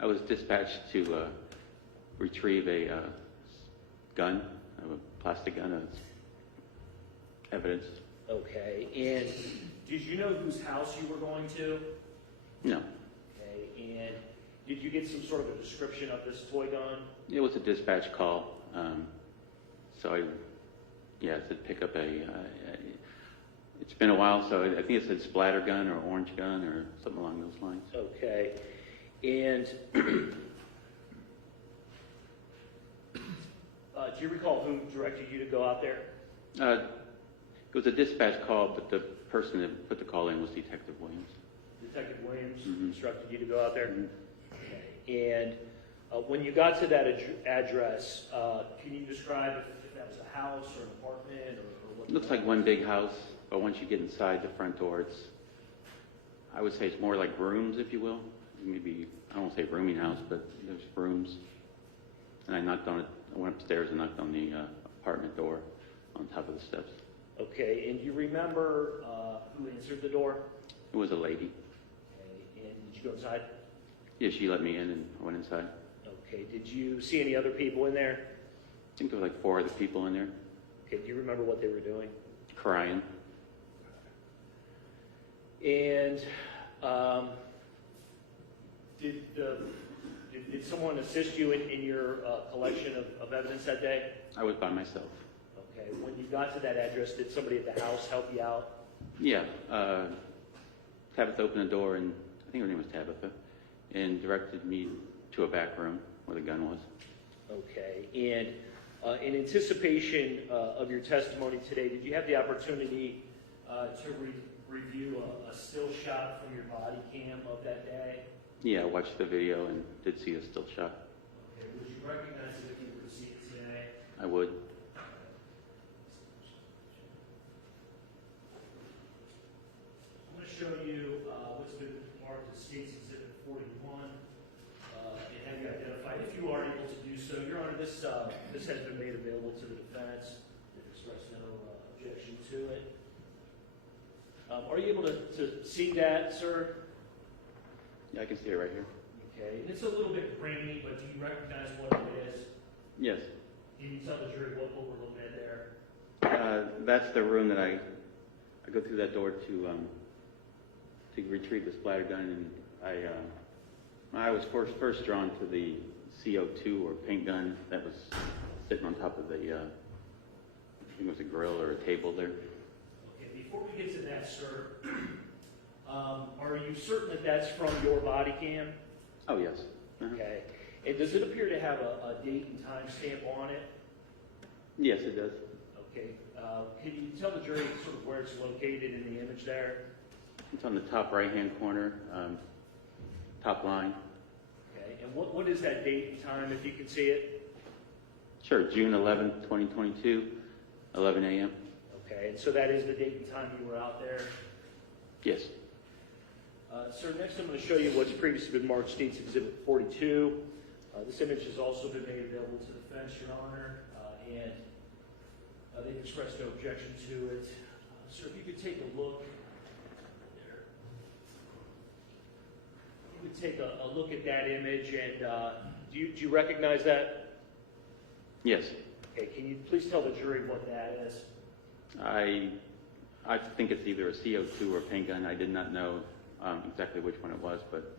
I was dispatched to retrieve a gun, a plastic gun, evidence. Okay, and did you know whose house you were going to? No. Okay, and did you get some sort of a description of this toy gun? It was a dispatch call. So I said pick up it's been a while, so I think it said splatter gun or orange gun or something along those lines. Okay, and do you recall who directed you to go out there? It was a dispatch call, but the person that put the call in was Detective Williams. Detective Williams instructed you to go out there? Okay. And when you got to that address, can you describe if that was a house or an apartment or what? It looks like one big house, but once you get inside the front door, I would say it's more like rooms, if you will. Maybe, I won't say rooming house, but there's rooms. And I went upstairs and knocked on the apartment door on top of the steps. Okay, and do you remember who answered the door? It was a lady. Okay, and did you go inside? Yeah, she let me in and I went inside. Okay, did you see any other people in there? I think there were like 4 other people in there. Okay, do you remember what they were doing? Crying. And did someone assist you in your collection of evidence that day? I was by myself. Okay, when you got to that address, did somebody at the house help you out? Yeah, Tabitha opened the door, and I think her name was Tabitha, and directed me to a back room where the gun was. Okay, and in anticipation of your testimony today, did you have the opportunity to review a still shot from your body cam of that day? Yeah, I watched the video and did see a still shot. Okay, would you recognize it if you were to see it today? I would. I'm going to show you what's been marked as State's Exhibit 41 and have you identified, if you are able to do so. Your Honor, this has been made available to the defense. They expressed no objection to it. Are you able to see that, sir? Yeah, I can see it right here. Okay, and it's a little bit grainy, but do you recognize what it is? Yes. Can you tell the jury what we're looking at there? That's the room that I go through that door to retrieve the splatter gun, and I was first drawn to the CO2 or paint gun that was sitting on top of the, I think it was a grill or a table there. Okay, before we get to that, sir, are you certain that that's from your body cam? Oh, yes. Okay. And does it appear to have a date and time stamp on it? Yes, it does. Okay. Can you tell the jury sort of where it's located in the image there? It's on the top right-hand corner, top line. Okay. And what is that date and time, if you can see it? Sure, June 11, 2022, 11 a.m. Okay. And so that is the date and time you were out there? Yes. Sir, next I'm going to show you what's previously been marked State's Exhibit 42. This image has also been made available to the defense, Your Honor, and they've expressed no objection to it. Sir, if you could take a look there. You could take a look at that image, and do you recognize that? Yes. Okay, can you please tell the jury what that is? I think it's either a CO2 or a paint gun. I did not know exactly which one it was, but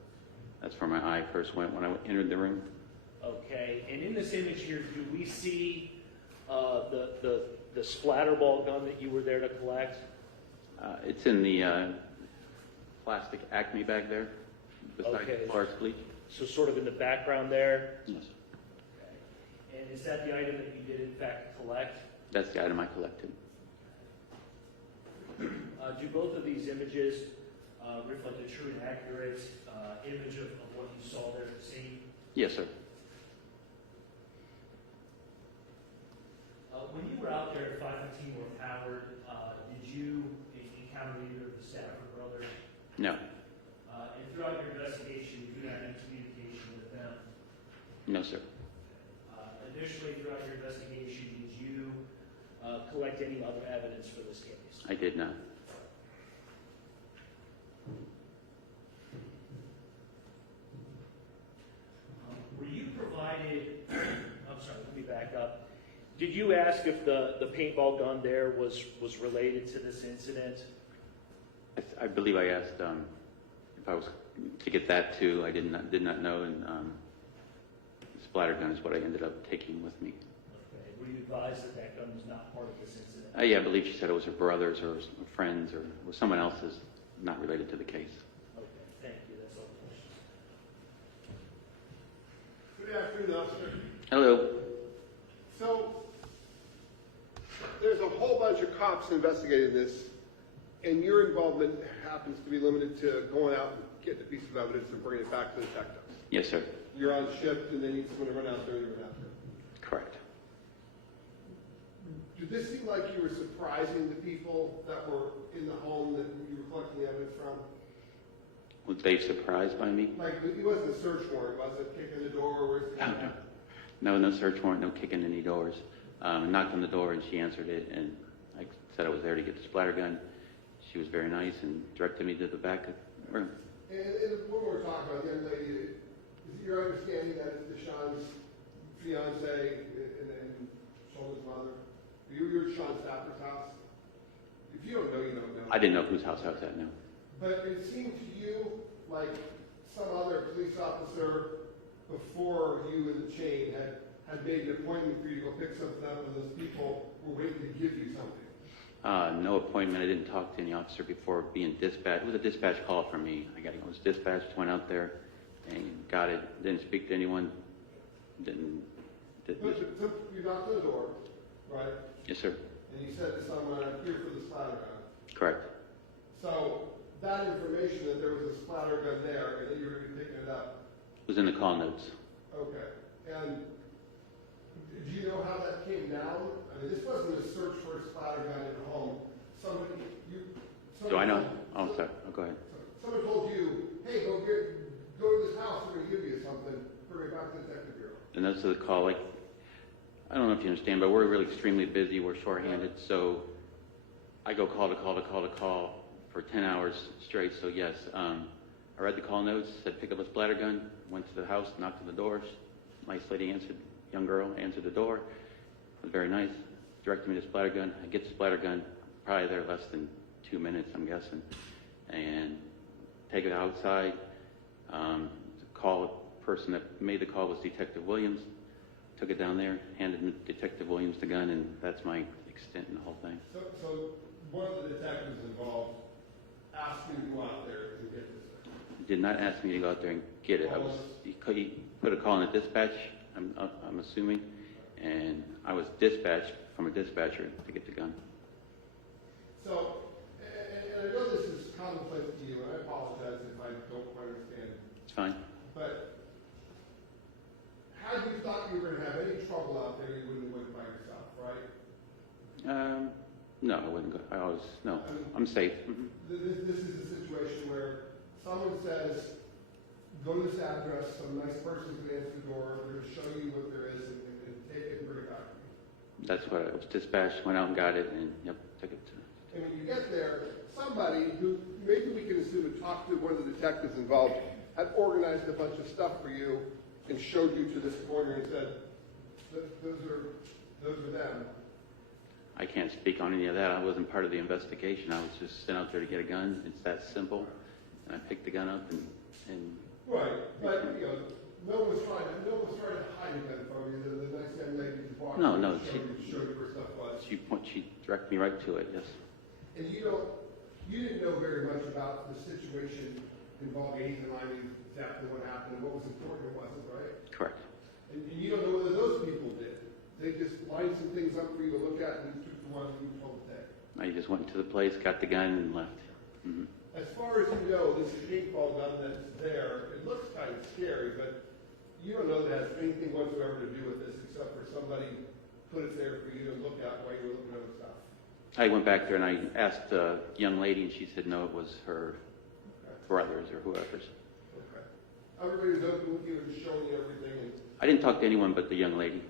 that's where my eye first went when I entered the room. Okay, and in this image here, do we see the splatterball gun that you were there to collect? It's in the plastic Acme bag there, beside the Forest bleach. So sort of in the background there? Yes. Okay. And is that the item that you did in fact collect? That's the item I collected. Do both of these images reflect a true and accurate image of what you saw there at the scene? Yes, sir. When you were out there at 515 North Howard, did you encounter either of the Stafford brothers? No. And throughout your investigation, did you have any communication with them? No, sir. Additionally, throughout your investigation, did you collect any other evidence for this case? I did not. back up. Did you ask if the paintball gun there was related to this incident? I believe I asked if I was to get that too. I did not know, and the splatter gun is what I ended up taking with me. Okay. Were you advised that that gun was not part of this incident? Yeah, I believe she said it was her brother's or friends or was someone else's, not related to the case. Okay, thank you. That's all the questions. Good afternoon, officer. Hello. So, there's a whole bunch of cops investigating this, and your involvement happens to be limited to going out and getting a piece of evidence and bringing it back to the detectives. Yes, sir. You're on shift, and they need someone to run out there, and you run out there. Correct. Did this seem like you were surprising the people that were in the home that you were collecting the evidence from? Was they surprised by me? Like, it wasn't a search warrant, was it? Kicking the door, where's the guy? No search warrant, no kicking any doors. Knocked on the door and she answered it, and I said I was there to get the splatter gun. She was very nice and directed me to the back of the room. And when we're talking about the young lady, is it your understanding that it's Deshaun's fiance and Shonda's mother? You're at Sean Stafford's house? If you don't know, you don't know. I didn't know whose house I was at, no. But it seemed to you like some other police officer before you in the chain had made an appointment for you to go pick something up, and those people were waiting to give you something. No appointment. I didn't talk to any officer before being dispatched. It was a dispatch call from me. I was dispatched, went out there, and got it. Didn't speak to anyone. Didn't. But you knocked on the door, right? Yes, sir. And you said to someone, I'm here for the splatter gun. Correct. So that information that there was a splatter gun there and that you were going to be picking it up. It was in the call notes. Okay. And do you know how that came down? I mean, this wasn't a search for a splatter gun in a home. Do I know? Oh, sorry. Oh, go ahead. Someone told you, hey, go to this house, we're going to give you something, bring it back to the detective bureau. And that's the call. Like, I don't know if you understand, but we're really extremely busy. We're shorthanded, so I go call to call to call to call for 10 hours straight. So yes, I read the call notes, said pick up a splatter gun, went to the house, knocked on the door. Nice lady answered, young girl answered the door. Was very nice. Directed me to the splatter gun. I get the splatter gun, probably there less than 2 minutes, I'm guessing, and take it outside. Call a person that made the call was Detective Williams. Took it down there, handed Detective Williams the gun, and that's my extent in the whole thing. So one of the detectives involved asked you to go out there and get this thing? He did not ask me to go out there and get it. He put a call in the dispatch, I'm assuming, and I was dispatched from a dispatcher to get the gun. So, and I know this is commonplace to you, and I apologize if I don't quite understand. It's fine. But had you thought you were going to have any trouble out there, you wouldn't have went by yourself, right? No, I wouldn't go. No, I'm safe. Mm-hmm. This is a situation where someone says, go to this address, some nice person's going to answer the door, they're going to show you what there is, and take it and bring it back to you. That's what I was dispatched, went out and got it, and yep, took it to. And when you get there, somebody who, maybe we can assume had talked to one of the detectives involved, had organized a bunch of stuff for you and showed you to this corner and said, those are them. I can't speak on any of that. I wasn't part of the investigation. I was just sent out there to get a gun. It's that simple. And I picked the gun up and Right, but you know, no one's trying to hide a gun from you. The nice young lady just walked No, in no, and showed you where stuff was. she directed me right to it. Yes. And you didn't know very much about the situation involving Ethan Lyman, exactly what happened and what was important and wasn't, right? Correct. And you don't know whether those people did. They just lined some things up for you to look at and you took the one you were told to take. I just went to the place, got the gun, and left. Mm-hmm. As far as you know, this paintball gun that's there, it looks kind of scary, but you don't know that it has anything whatsoever to do with this except for somebody put it there for you to look at while you were looking at other stuff. I went back there and I asked a young lady, and she said no, it was her brothers or whoever's. Okay. Everybody was open with you and showing you everything. And I didn't talk to anyone but the young lady.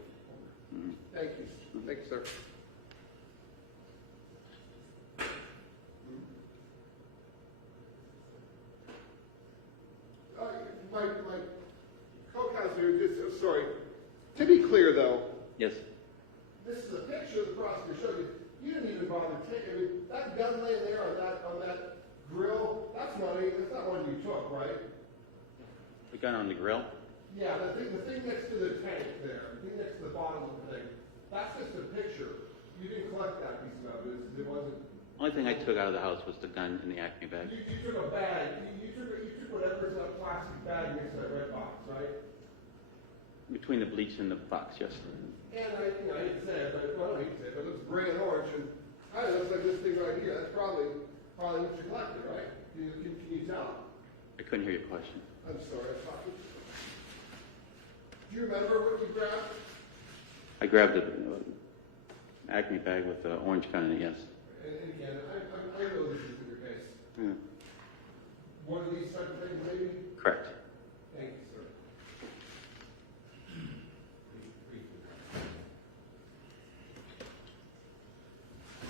Mm-hmm. thank you. Thank you, sir. My co-counselor, sorry. To be clear, though, Yes. This is a picture the prosecutor showed you. You didn't even bother taking, I mean, that gun laying there on that grill, that's not one you took, right? The gun on the grill? Yeah, the thing next to the tank there, the thing next to the bottom of the thing, that's just a picture. You didn't collect that piece of evidence. It wasn't. Only thing I took out of the house was the gun in the Acme bag. You took a bag. You took whatever's in that plastic bag next to that red box, right? Between the bleach and the box, yes. And I didn't say it, but well, I didn't say it, but it looks gray and orange, and it looks like this thing right here. That's probably what you collected, right? Can you tell? I couldn't hear your question. I'm sorry, I'm talking. Do you remember what you grabbed? I grabbed the Acme bag with the orange gun in it, yes. And again, I know this isn't your case. Yeah. One of these type of things, maybe? Correct. Thank you, sir.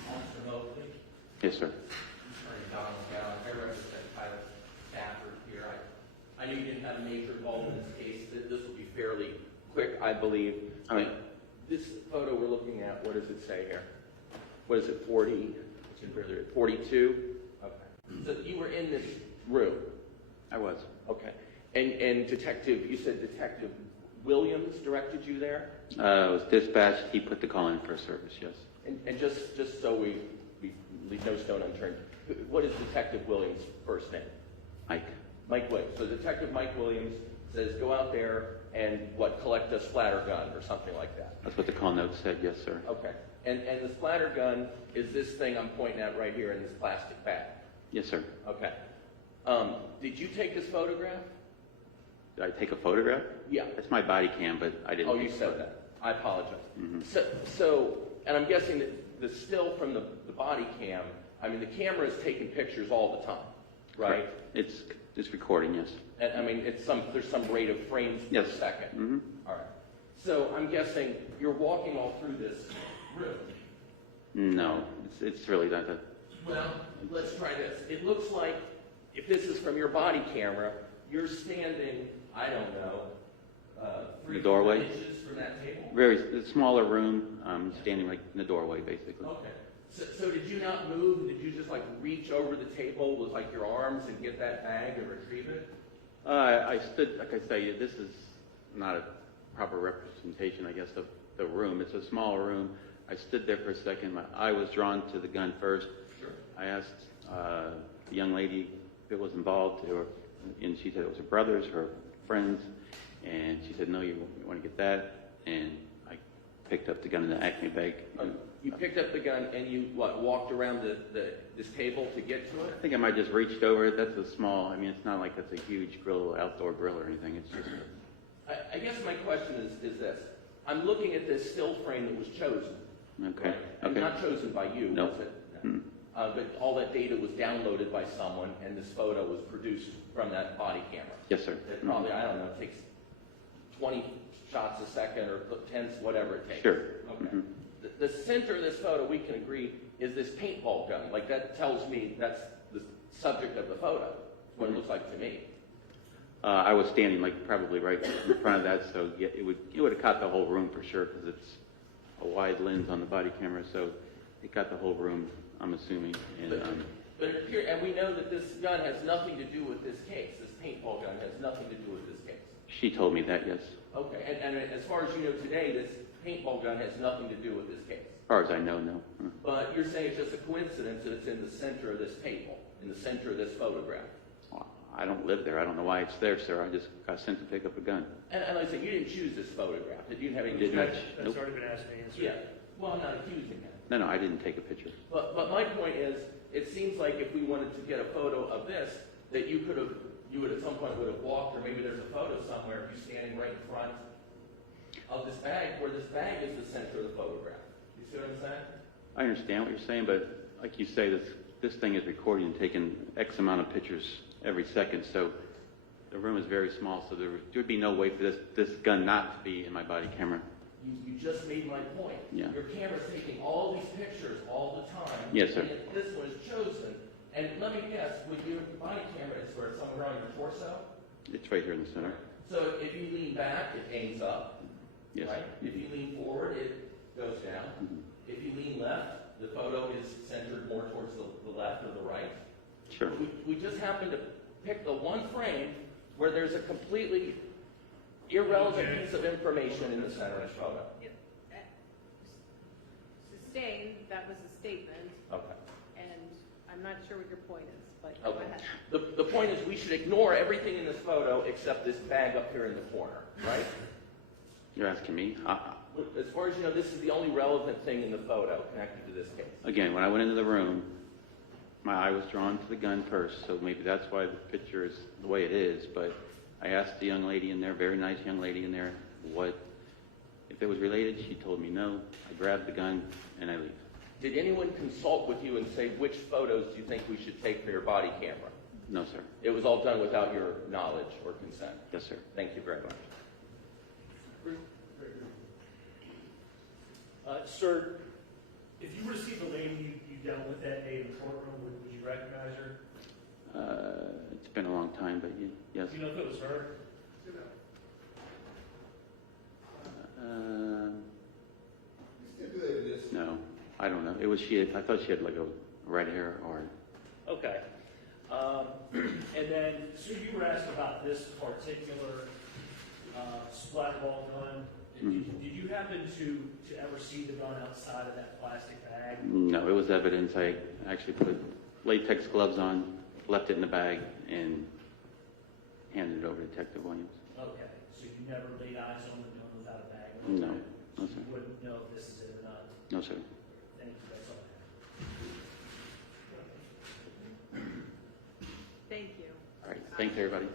Officer Mosley, Yes, sir. Attorney Donald Gallo, I represent Tyler Stafford here. I knew you didn't have a major involvement in this case. This will be fairly quick, I believe. All right. This photo we're looking at, what does it say here? What is it, 40? It's in further, 42? Okay. So you were in this room? I was. Okay. And Detective, you said Detective Williams directed you there? I was dispatched. He put the call in for service, yes. And just so we leave no stone unturned, what is Detective Williams' first name? Mike. Mike Williams. So Detective Mike Williams says, go out there and collect a splatter gun or something like that. That's what the call note said, yes, sir. Okay. And the splatter gun is this thing I'm pointing at right here in this plastic bag. Yes, sir. Okay. Did you take this photograph? Did I take a photograph? Yeah. It's my body cam, but I didn't. Oh, you said that. I apologize. Mm-hmm. So, and I'm guessing that the still from the body cam, I mean, the camera is taking pictures all the time, right? Correct. It's recording, yes. And I mean, there's some rate of frames per Yes. second. Mm-hmm. All right. So I'm guessing you're walking all through this room. No, it's really not that. Well, let's try this. It looks like if this is from your body camera, you're standing, I don't know, 3 The doorway? 4 inches from that table. Very smaller room, standing like in the doorway, basically. Okay. So did you not move? Did you just like reach over the table with like your arms and get that bag and retrieve it? I stood, like I say, this is not a proper representation, I guess, of the room. It's a small room. I stood there for a second. My eye was drawn to the gun first. Sure. I asked the young lady if it was involved, and she said it was her brothers, her friends, and she said, no, you want to get that? And I picked up the gun in the Acme bag. You picked up the gun and you walked around this table to get to it? I think I might just reached over it. That's a small, I mean, it's not like that's a huge grill, outdoor grill or anything. It's just I guess my question is this. I'm looking at this still frame that was chosen. okay. Right? And Okay. not chosen by you, No. was it? No. Mm. But all that data was downloaded by someone and this photo was produced from that body camera. Yes, sir. It probably, I don't know, takes 20 shots a second or 10, whatever it takes. Sure. Okay. Mhm. The center of this photo, we can agree, is this paintball gun. Like that tells me that's the subject of the photo. That's what it looks like to me. I was standing like probably right in front of that, so yeah, it would have caught the whole room for sure because it's a wide lens on the body camera, so it got the whole room, I'm assuming. And But it appears, and we know that this gun has nothing to do with this case. This paintball gun has nothing to do with this case. she told me that, yes. Okay, and as far as you know today, this paintball gun has nothing to do with this case. As far as I know, no. But you're saying it's just a coincidence that it's in the center of this table, in the center of this photograph. Well, I don't live there. I don't know why it's there, sir. I just got sent to pick up a gun. And like I said, you didn't choose this photograph. Did you have any Did not. That's Nope. already been asked and answered. Yeah. Well, I'm not accusing him. No, I didn't take a picture. But my point is, it seems like if we wanted to get a photo of this, that you would at some point would have walked, or maybe there's a photo somewhere of you standing right in front of this bag, where this bag is the center of the photograph. You see what I'm saying? I understand what you're saying, but like you say, this thing is recording and taking X amount of pictures every second, so the room is very small, so there would be no way for this gun not to be in my body camera. You just made my point. Yeah. Your camera's taking all these pictures all the time. Yes, sir. And yet this one is chosen. And let me guess, with your body camera, it's where it's somewhere on your torso? It's right here in the center. So if you lean back, it aims up. Yes. Right? If you lean forward, it goes down. If you lean left, the photo is centered more towards the left or the right. Sure. We just happen to pick the one frame where there's a completely irrelevant piece of information in the center of the photo. Sustained, that was a statement, Okay. and I'm not sure what your point is, but go Okay. ahead. The point is we should ignore everything in this photo except this bag up here in the corner, right? You're asking me? As far as you know, this is the only relevant thing in the photo connected to this case. Again, when I went into the room, my eye was drawn to the gun first, so maybe that's why the picture is the way it is. But I asked the young lady in there, very nice young lady in there, what if it was related. She told me no. I grabbed the gun and I leave. Did anyone consult with you and say which photos do you think we should take for your body camera? No, sir. It was all done without your knowledge or consent. Yes, sir. Thank you very much. Sir, if you were to see the lady you dealt with that day in the courtroom, would you recognize her? It's been a long time, but yes. Do you know if it was her? No, I don't know. It was she. I thought she had like a red hair or. Okay. And then, so you were asked about this particular splat ball gun. Did you happen to ever see the gun outside of that plastic bag? No, it was evidence. I actually put latex gloves on, left it in the bag, and handed it over to Detective Williams. Okay, so you never laid eyes on the gun without a bag? No, Okay. no, So sir. you wouldn't know if this is it or not? No, sir. Thank you, that's all I have. Thank you. All right. Thanks, everybody.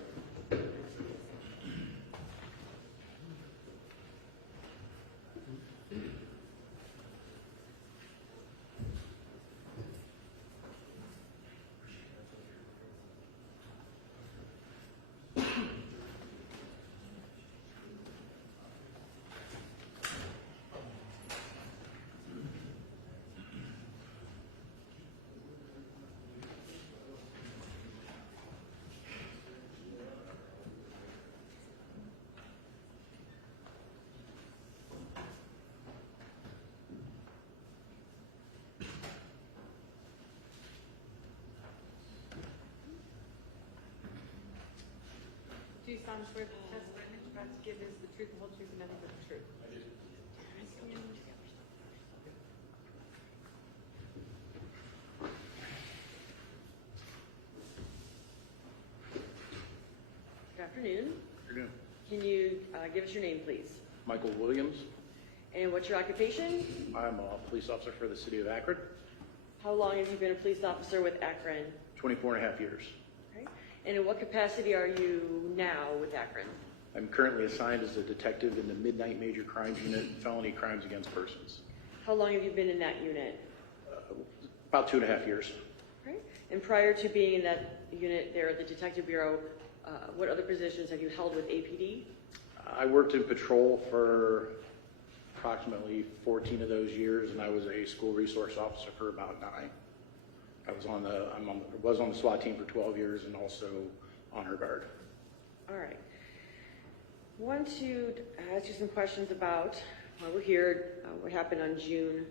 Do you solemnly swear that the testimony that you're about to give is the truth, the whole truth, and nothing but the truth? I do. Good afternoon. Afternoon. Can you give us your name, please? Michael Williams. And what's your occupation? I'm a police officer for the city of Akron, How long have you been a police officer with Akron? 24 and a half years. Okay. And in what capacity are you now with Akron? I'm currently assigned as a detective in the Midnight Major Crimes Unit, felony crimes against persons. How long have you been in that unit? About 2.5 years. Okay. And prior to being in that unit there at the Detective Bureau, what other positions have you held with APD? I worked in patrol for approximately 14 of those years, and I was a school resource officer for about 9. I was on the SWAT team for 12 years and also honor guard. All right. I want to ask you some questions about why we're here, what happened on June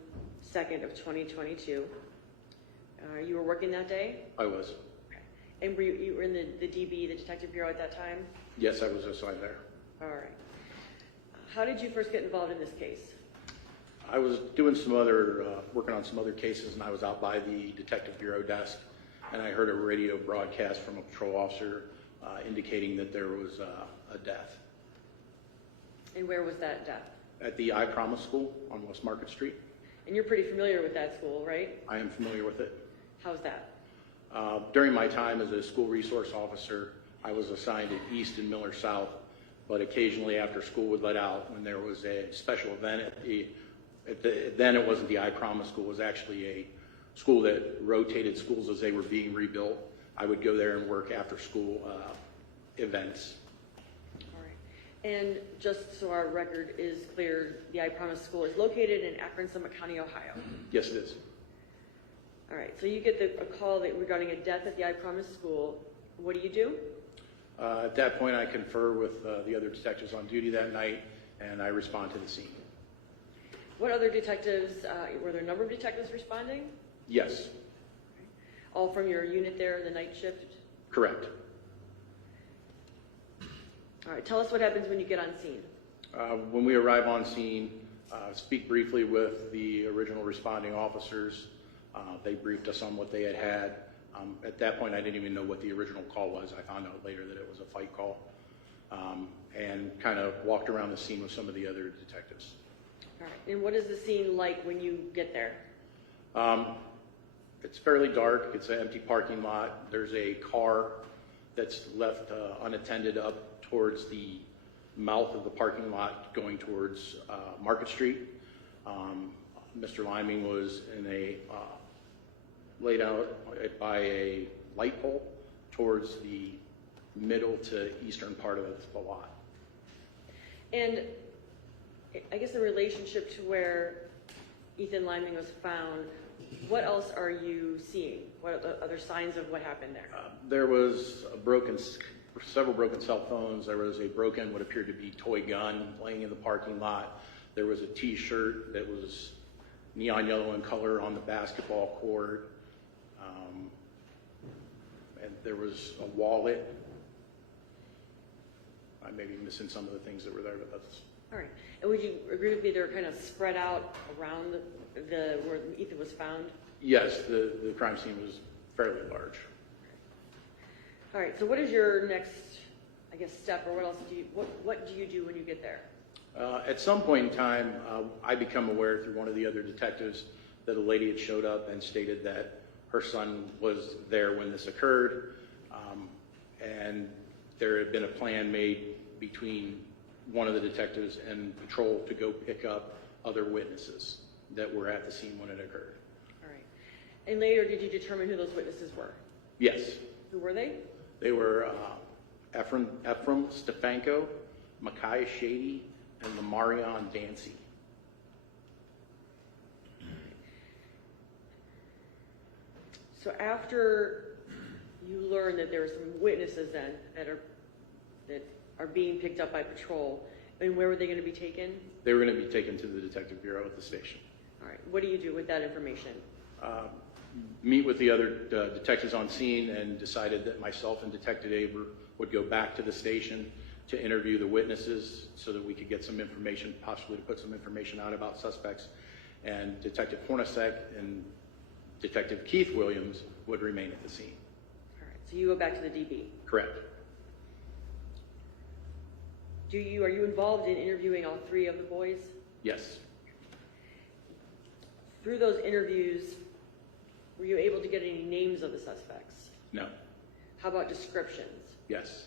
2nd of 2022. You were working that day? I was. Okay. And you were in the DB, the Detective Bureau at that time? Yes, I was assigned there. All right. How did you first get involved in this case? I was doing working on some other cases, and I was out by the Detective Bureau desk, and I heard a radio broadcast from a patrol officer indicating that there was a death. And where was that death? At the I Promise School on West Market Street. And you're pretty familiar with that school, right? I am familiar with it. How's that? During my time as a school resource officer, I was assigned at East and Miller South, but occasionally after school would let out, when there was a special event then it wasn't the I Promise School, it was actually a school that rotated schools as they were being rebuilt. I would go there and work after school events. All right. And just so our record is clear, the I Promise School is located in Akron, Summit County, Ohio. Yes, it is. All right. So you get a call regarding a death at the I Promise School. What do you do? At that point, I confer with the other detectives on duty that night, and I respond to the scene. What other detectives, were there a number of detectives responding? Yes, All from your unit there, the night shift? correct. All right, tell us what happens when you get on scene. When we arrive on scene, speak briefly with the original responding officers. They briefed us on what they had had. At that point, I didn't even know what the original call was. I found out later that it was a fight call, and kind of walked around the scene with some of the other detectives. All right, and what is the scene like when you get there? It's fairly dark. It's an empty parking lot. There's a car that's left unattended up towards the mouth of the parking lot going towards Market Street. Mr. Liming was in a laid out by a light pole towards the middle to eastern part of the lot. And I guess in relationship to where Ethan Liming was found, what else are you seeing? What are the other signs of what happened there? There was several broken cell phones. There was a broken, what appeared to be toy gun laying in the parking lot. There was a T-shirt that was neon yellow in color on the basketball court. And there was a wallet. I may be missing some of the things that were there, but that's... All right, and would you agree with me they're kind of spread out around the where Ethan was found? Yes, the crime scene was fairly large. All right, so what is your next, I guess, step, or what else do you, what do you do when you get there? At some point in time, I become aware through one of the other detectives that a lady had showed up and stated that her son was there when this occurred, and there had been a plan made between one of the detectives and patrol to go pick up other witnesses that were at the scene when it occurred. All right, and later did you determine who those witnesses were? Yes, Who were they? they were Ephraim Stefanko, Micaiah Shady, and Lamarion Dancy. So after you learn that there are some witnesses then that are being picked up by patrol, and where were they going to be taken? They were going to be taken to the detective bureau at the station. All right, what do you do with that information? Meet with the other detectives on scene and decided that myself and Detective Aber would go back to the station to interview the witnesses so that we could get some information, possibly to put some information out about suspects. And Detective Hornacek and Detective Keith Williams would remain at the scene. All right, so you go back to the DB. Correct. Are you involved in interviewing all three of the boys? Yes. Through those interviews, were you able to get any names of the suspects? No. How about descriptions? Yes.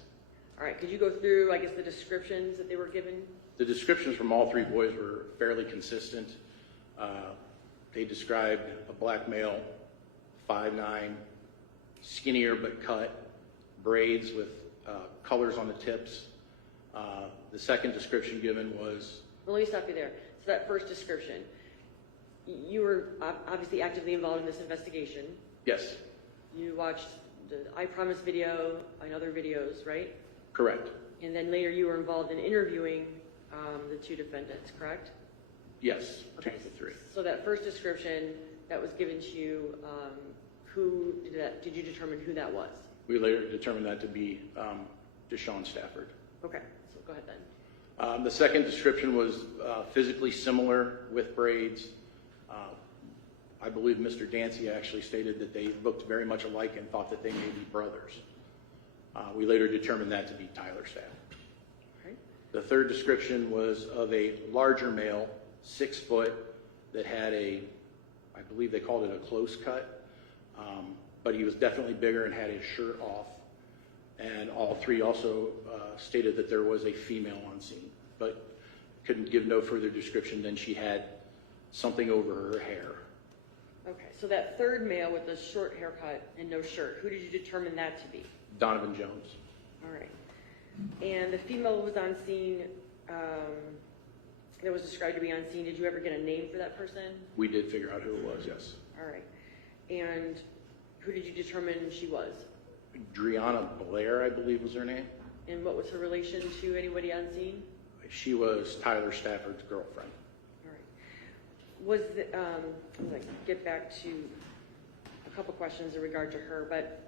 All right, could you go through, I guess, the descriptions that they were given? The descriptions from all three boys were fairly consistent. They described a black male, 5'9", skinnier but cut, braids with colors on the tips. The second description given was... Well, let me stop you there. So that first description, you were obviously actively involved in this investigation. Yes. You watched the I Promise video and other videos, right? Correct. And then later you were involved in interviewing the two defendants, correct? Yes, two Okay. of the three. So that first description that was given to you, did you determine who that was? We later determined that to be Deshaun Stafford. Okay, so go ahead then. The second description was physically similar with braids. I believe Mr. Dancy actually stated that they looked very much alike and thought that they may be brothers. We later determined that to be Tyler Stafford. Okay. The third description was of a larger male, 6 foot, that had I believe they called it a close cut, but he was definitely bigger and had his shirt off. And all three also stated that there was a female on scene, but couldn't give no further description than she had something over her hair. Okay, so that third male with the short haircut and no shirt, who did you determine that to be? Donovan Jones. All right. And the female who was on scene, that was described to be on scene, did you ever get a name for that person? We did figure out who it was, yes. All right. And who did you determine she was? Driana Blair, I believe was her name. And what was her relation to anybody on scene? She was Tyler Stafford's girlfriend. All right. was, I'm going to get back to a couple questions in regard to her, but,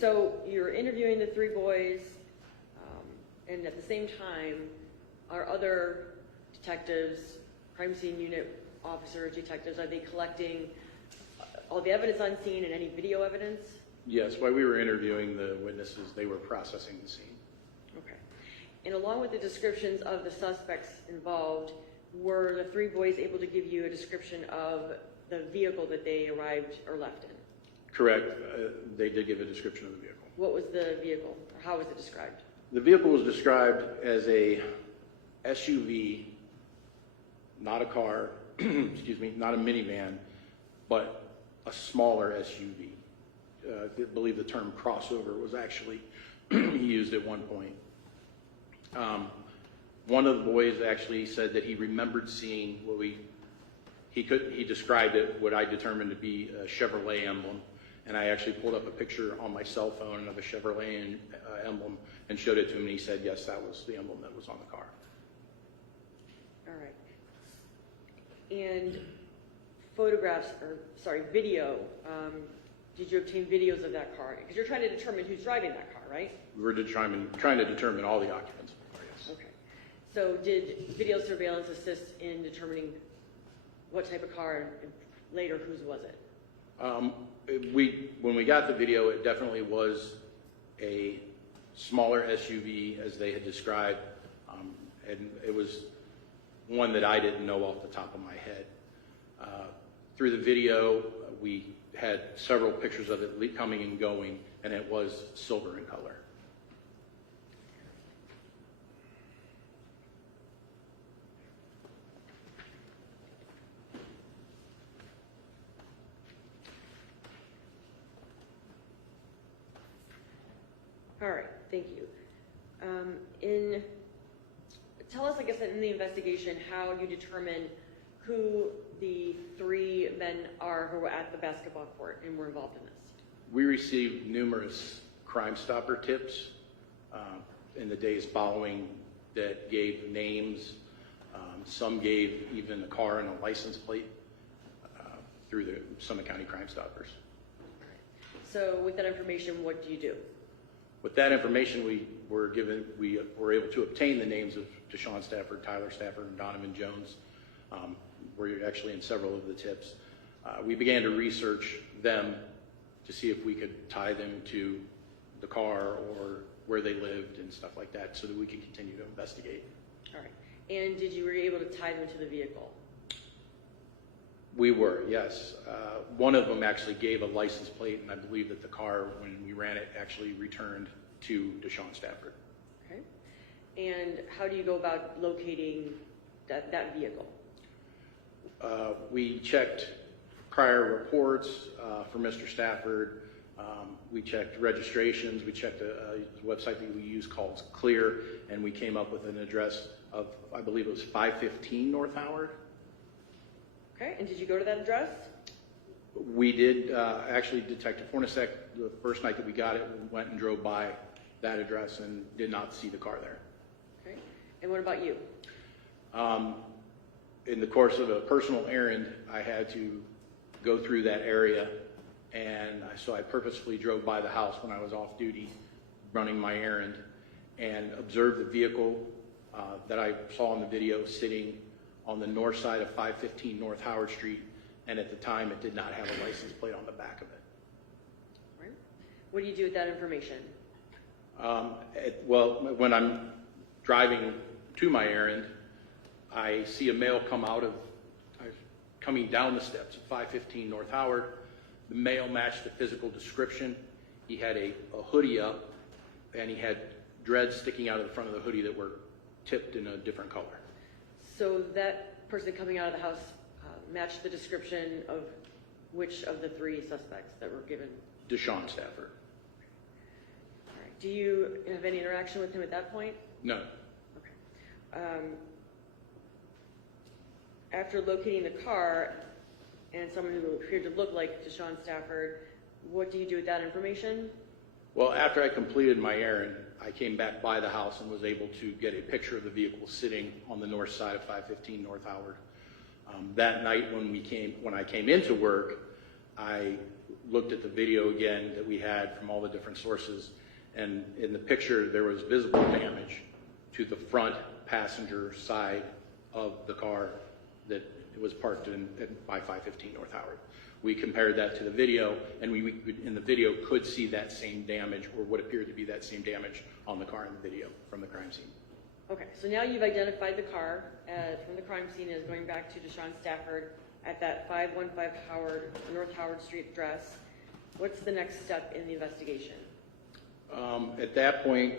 so you're interviewing the three boys, and at the same time, are other detectives, crime scene unit officers, detectives, are they collecting all the evidence on scene and any video evidence? Yes, while we were interviewing the witnesses, they were processing the scene. Okay. And along with the descriptions of the suspects involved, were the three boys able to give you a description of the vehicle that they arrived or left in? Correct. They did give a description of the vehicle. What was the vehicle, or how was it described? The vehicle was described as a SUV, not a car, excuse me, not a minivan, but a smaller SUV. I believe the term crossover was actually used at one point. One of the boys actually said that he remembered seeing what he described it, what I determined to be a Chevrolet emblem. And I actually pulled up a picture on my cell phone of a Chevrolet emblem and showed it to him, and he said, yes, that was the emblem that was on the car. All right. And photographs, or sorry, video, did you obtain videos of that car? Because you're trying to determine who's driving that car, right? We were trying to determine all the occupants of the car, yes. Okay. So did video surveillance assist in determining what type of car and later whose was it? When we got the video, it definitely was a smaller SUV as they had described, and it was one that I didn't know off the top of my head. Through the video, we had several pictures of it coming and going, and it was silver in color. All right, thank you. Tell us, I guess, in the investigation, how you determine who the three men are who were at the basketball court and were involved in this. We received numerous Crime Stopper tips in the days following that gave names. Some gave even a car and a license plate through the Summit County Crime Stoppers. All right. So with that information, what do you do? With that information, we were able to obtain the names of Deshaun Stafford, Tyler Stafford, and Donovan Jones. We're actually in several of the tips. We began to research them to see if we could tie them to the car or where they lived and stuff like that so that we could continue to investigate. All right. And were you able to tie them to the vehicle? We were, yes. One of them actually gave a license plate, and I believe that the car, when we ran it, actually returned to Deshaun Stafford. Okay. And how do you go about locating that vehicle? We checked prior reports for Mr. Stafford. We checked registrations. We checked a website that we use called Clear, and we came up with an address of, I believe it was 515 North Howard. Okay, and did you go to that address? We did. Actually, Detective Fornasek, the first night that we got it, went and drove by that address and did not see the car there. Okay, and what about you? In the course of a personal errand, I had to go through that area, and so I purposefully drove by the house when I was off duty, running my errand, and observed the vehicle that I saw in the video sitting on the north side of 515 North Howard Street, and at the time it did not have a license plate on the back of it. Right. What do you do with that information? Well, when I'm driving to my errand, I see a male coming down the steps of 515 North Howard. The male matched the physical description. He had a hoodie up, and he had dreads sticking out of the front of the hoodie that were tipped in a different color. So that person coming out of the house matched the description of which of the three suspects that were given? Deshaun Stafford. All right. Do you have any interaction with him at that point? No. Okay. After locating the car and someone who appeared to look like Deshaun Stafford, what do you do with that information? Well, after I completed my errand, I came back by the house and was able to get a picture of the vehicle sitting on the north side of 515 North Howard. That night when I came into work, I looked at the video again that we had from all the different sources, and in the picture there was visible damage to the front passenger side of the car that was parked by 515 North Howard. We compared that to the video, and we in the video could see that same damage, or what appeared to be that same damage on the car in the video from the crime scene. Okay, so now you've identified the car from the crime scene as going back to Deshaun Stafford at that 515 North Howard Street address. What's the next step in the investigation? At that point,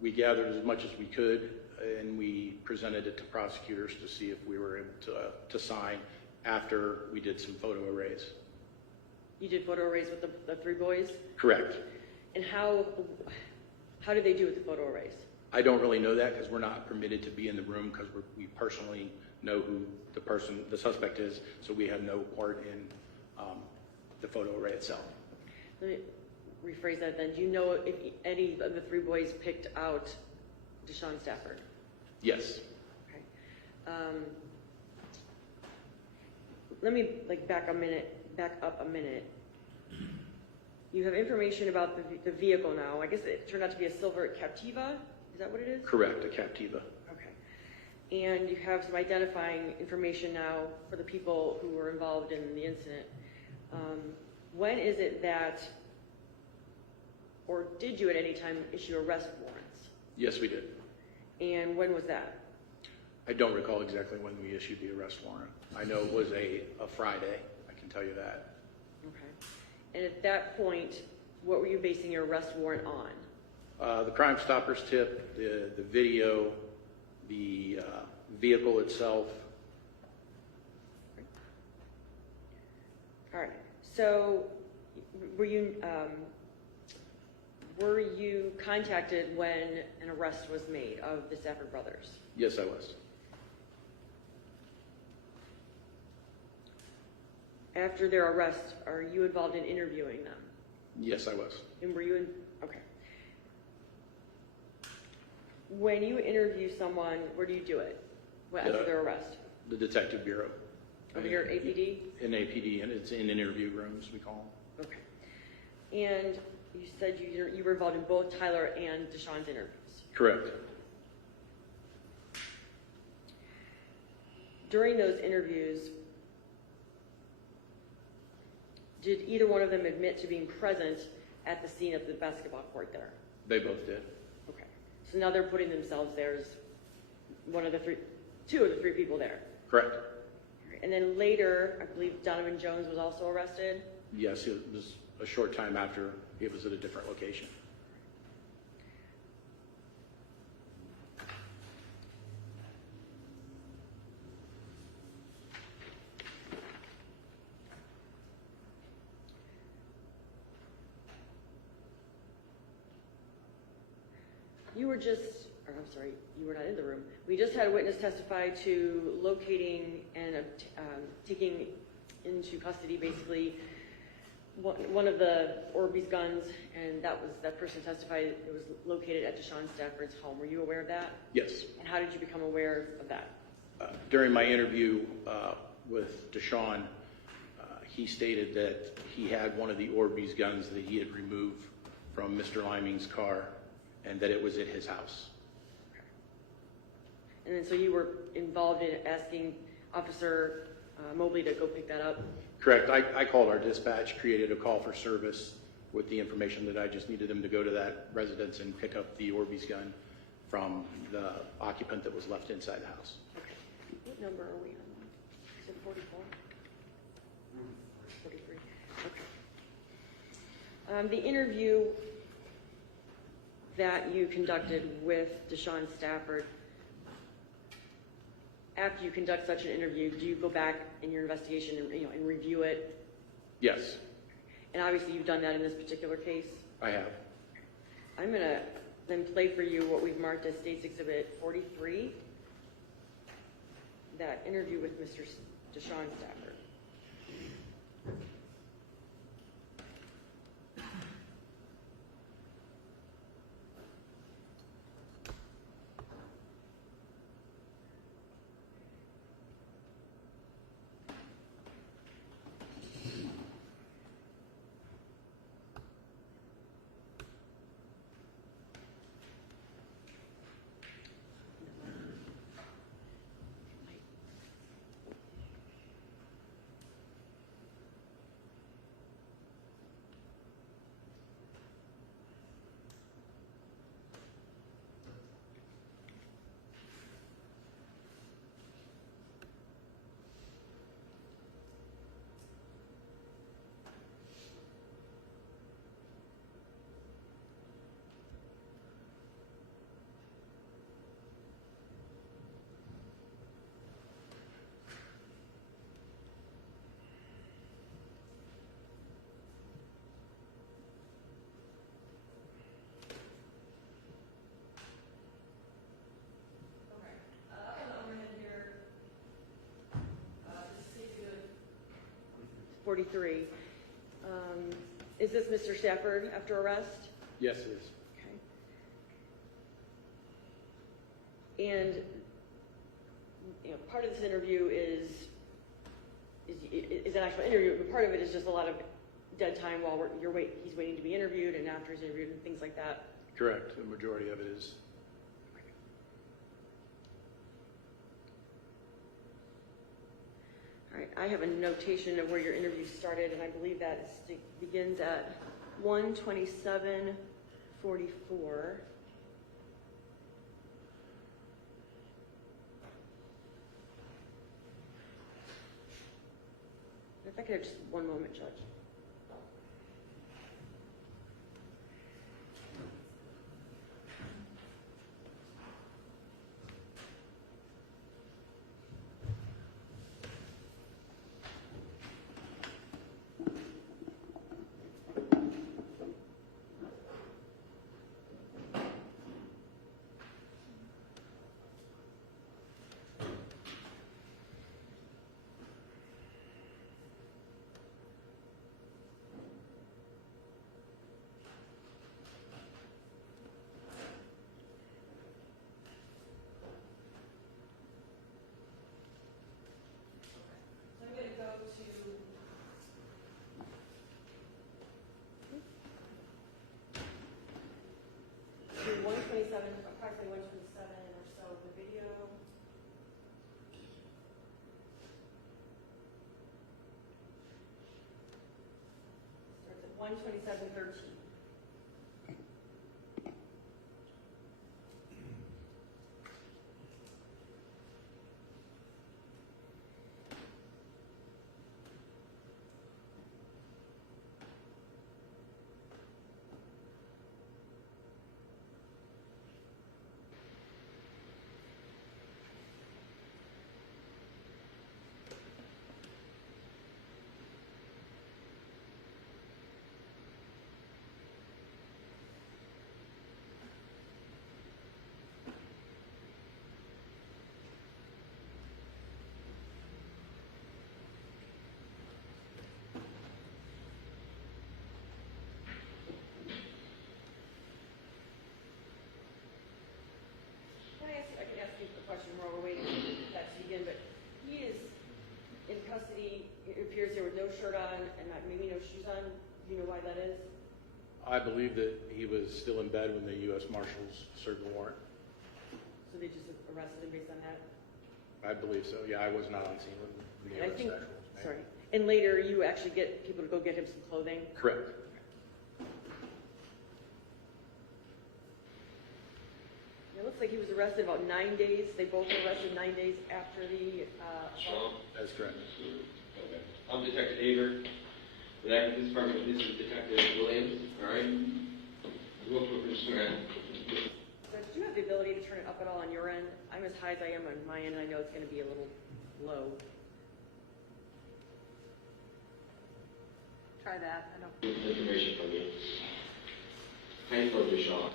we gathered as much as we could, and we presented it to prosecutors to see if we were able to sign after we did some photo arrays. You did photo arrays with the three boys? Correct. And how did they do with the photo arrays? I don't really know that because we're not permitted to be in the room because we personally know who the suspect is, so we have no part in the photo array itself. Let me rephrase that then. Do you know if any of the three boys picked out Deshaun Stafford? Yes. Okay. Let me back up a minute. You have information about the vehicle now. I guess it turned out to be a silver Captiva. Is that what it is? Correct, a Captiva. Okay. And you have some identifying information now for the people who were involved in the incident. When is it that, or did you at any time issue arrest warrants? Yes, we did. And when was that? I don't recall exactly when we issued the arrest warrant. I know it was a Friday, I can tell you that. Okay. And at that point, what were you basing your arrest warrant on? The Crime Stoppers tip, the video, the vehicle itself. All right. So, were you contacted when an arrest was made of the Stafford brothers? Yes, I was. After their arrest, are you involved in interviewing them? Yes, I was. And were you in? Okay. When you interview someone, where do you do it? After their arrest? The Detective Bureau. Over here at APD? In APD, and it's in interview rooms, we call them. Okay. And you said you were involved in both Tyler and Deshaun's interviews. Correct. During those interviews, did either one of them admit to being present at the scene of the basketball court there? They both did. Okay. So now they're putting themselves there as two of the three people there. Correct. And then later, I believe Donovan Jones was also arrested. Yes, it was a short time after. It was at a different location. You were not in the room. We just had a witness testify to locating and taking into custody basically one of the Orbeez guns, and that person testified it was located at Deshaun Stafford's home. Were you aware of that? Yes. And how did you become aware of that? During my interview with Deshaun, he stated that he had one of the Orbeez guns that he had removed from Mr. Liming's car, and that it was at his house. Okay. And then so you were involved in asking Officer Mobley to go pick that up? Correct. I called our dispatch, created a call for service with the information that I just needed them to go to that residence and pick up the Orbeez gun from the occupant that was left inside the house. Okay. What number are we on? Is it 44? 43. Okay. The interview that you conducted with Deshaun Stafford, after you conduct such an interview, do you go back in your investigation and review it? Yes, And obviously you've done that in this particular case. I have. I'm going to then play for you what we've marked as State's Exhibit 43, that interview with Mr. Deshaun Stafford. 43. Is this Mr. Stafford after arrest? Yes, it is. Okay. And, you know, part of this interview is an actual interview, but part of it is just a lot of dead time while he's waiting to be interviewed and after he's interviewed and things like that. Correct. The majority of it is. All right, I have a notation of where your interview started, and I believe that begins at 1:27:44. If I could have just one moment, Judge. To 127, approximately 127 or so of the video. Starts at 1:27:13. I can ask you a question while we're waiting for that to begin, but he is in custody, it appears here with no shirt on and maybe no shoes on. Do you know why that is? I believe that he was still in bed when the U.S. Marshals served the warrant. So they just arrested him based on that? I believe so. Yeah, I was not on scene when the And I arrest think, actually was made. sorry, and later you actually get people to go get him some clothing? Correct. It looks like he was arrested about 9 days. They both were arrested 9 days after the assault. That's correct. Okay. I'm Detective Hager. With Akron Police Department, this is Detective Williams. All right. Real quick, we're just gonna. So do you have the ability to turn it up at all on your end? I'm as high as I am on my end, and I know it's going to be a little low. Try that. I don't. Information from you. How you felt your shot?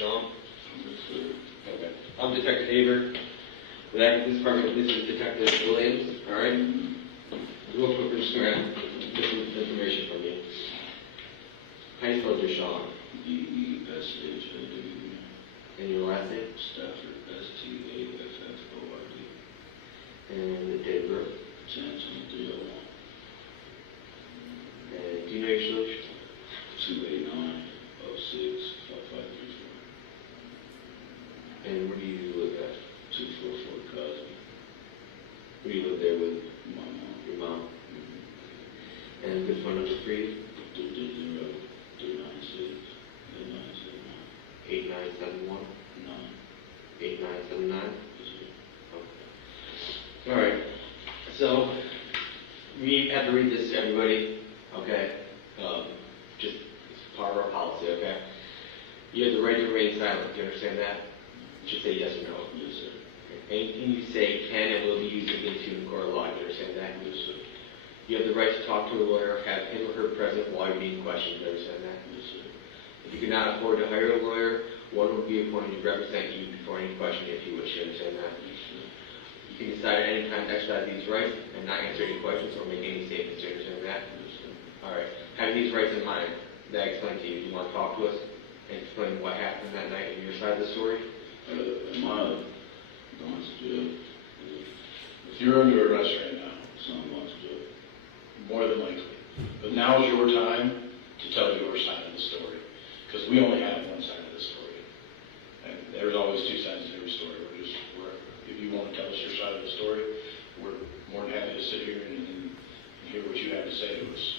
Sean? Okay. I'm Detective Haber. With Akron Police Department, this is Detective Williams. All right. Real quick, we're just gonna get some information from you. How you spelled your shot? D-E-S-H-A-W. And your last name? Stafford, S-T-A-F-F-O-R-D. And the date of birth? 10-23-01. And do you know your solution? 289-06-5534. And where do you live at? 244 Cosby. Where do you live there with My mom. your mom? And good phone number for you? 330-396-8979. 8971? 9. 8979? Yes, sir. Okay. All right. read this to everybody, okay? Just, it's part of our policy, okay? You have the right to remain silent, do you understand that? Just say yes or no. Yes, sir. Anything you say can and will be used against you in court of law, do you understand that? Yes, sir. You have the right to talk to a lawyer, have him or her present while you're being questioned, do you understand that? Yes, sir. If you cannot afford to hire a lawyer, one will be appointed to represent you before any questioning if you wish, do you understand that? Yes, sir. You can decide at any time to exercise these rights and not answer any questions or make any statements, do you understand that? Yes, sir. All right. Having these rights in mind that I explained to you, do you want to talk to us and explain what happened that night in your side of the story? Am I going to jail? If you're under arrest right now, So I'm going to jail. more than likely. But now is your time to tell your side of the story. Because we only have one side of the story. And there's always two sides to every story. If you want to tell us your side of the story, we're more than happy to sit here and hear what you have to say to us.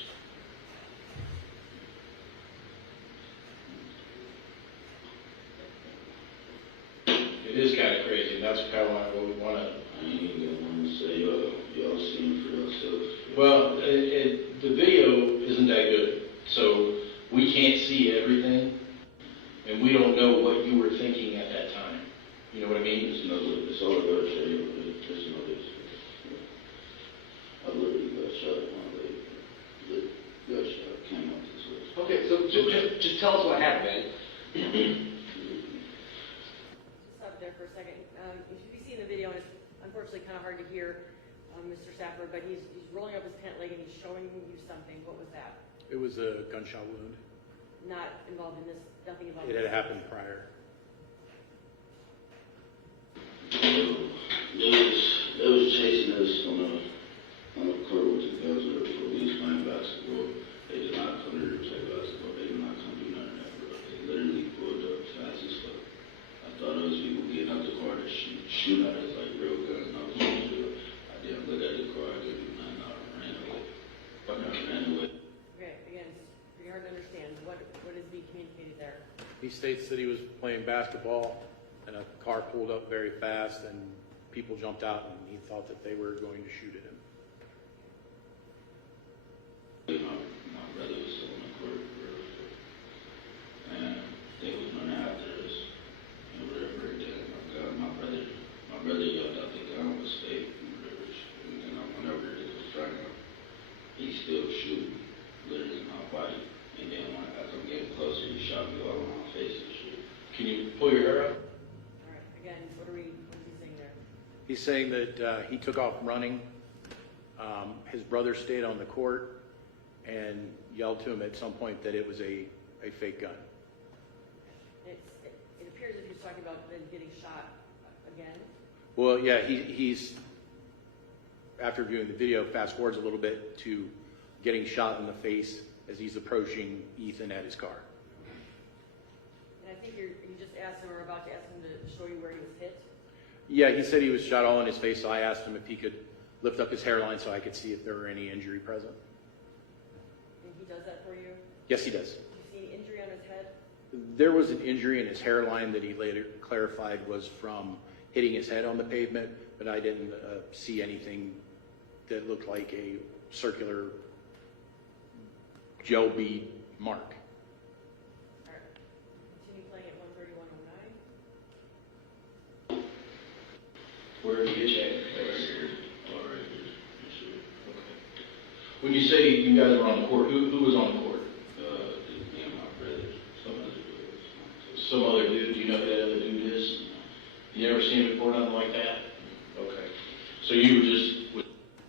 It is kind of crazy, and that's kind of why we want to. I ain't even going to say y'all seen for yourself. Well, the video isn't that good, so we can't see everything, and we don't know what you were thinking at that time. You know what I mean? It's all about shade, but it's no this. I literally got shot in my leg. The gunshot came out this way. Okay, so just tell us what happened, man. Just stop there for a second. You should be seeing the video, and it's unfortunately kind of hard to hear Mr. Stafford, but he's rolling up his pant leg and he's showing you something. What was that? It was a gunshot wound. Not involved in this, nothing involved It in had this. happened prior. They was chasing us on the court with the guns or the police playing basketball. They did not come here to play basketball. They did not come do none of that, bro. They literally pulled up fast as fuck. I thought it was people getting out the car to shoot at us like real guns. And I was going to do it. I didn't look at the car. I didn't do nothing. I ran away. I ran away. Okay, again, it's pretty hard to understand. What is being communicated there? He states that he was playing basketball, and a car pulled up very fast, and people jumped out, and he thought that they were going to shoot at him. My brother was still on the court, bro. And they was running after us. And whatever it did, my brother yelled out the gun was fake and whatever. And whenever it was trying to, he still shooting, literally in my body. And then when as I'm getting closer, he shot me all in my face and shit. Can you pull your hair up? All right, again, what is he saying there? He's saying that he took off running. His brother stayed on the court and yelled to him at some point that it was a fake gun. It appears as if he's talking about then getting shot again. Well, yeah, he's, after viewing the video, fast forwards a little bit to getting shot in the face as he's approaching Ethan at his car. And I think you just asked him, or about to ask him to show you where he was hit. Yeah, he said he was shot all in his face, so I asked him if he could lift up his hairline so I could see if there were any injury present. And he does that for you? Yes, he does. Do you see any injury on his head? There was an injury in his hairline that he later clarified was from hitting his head on the pavement, but I didn't see anything that looked like a circular gel bead mark. All right. Continue playing at 131:09. Where did you get checked? All right, sure. When you say you guys were on the court, who was on the court? Me and my brother, some other dudes. Some other dude. Do you know who that other dude is? You never seen him before, nothing like that? Okay. So you were just...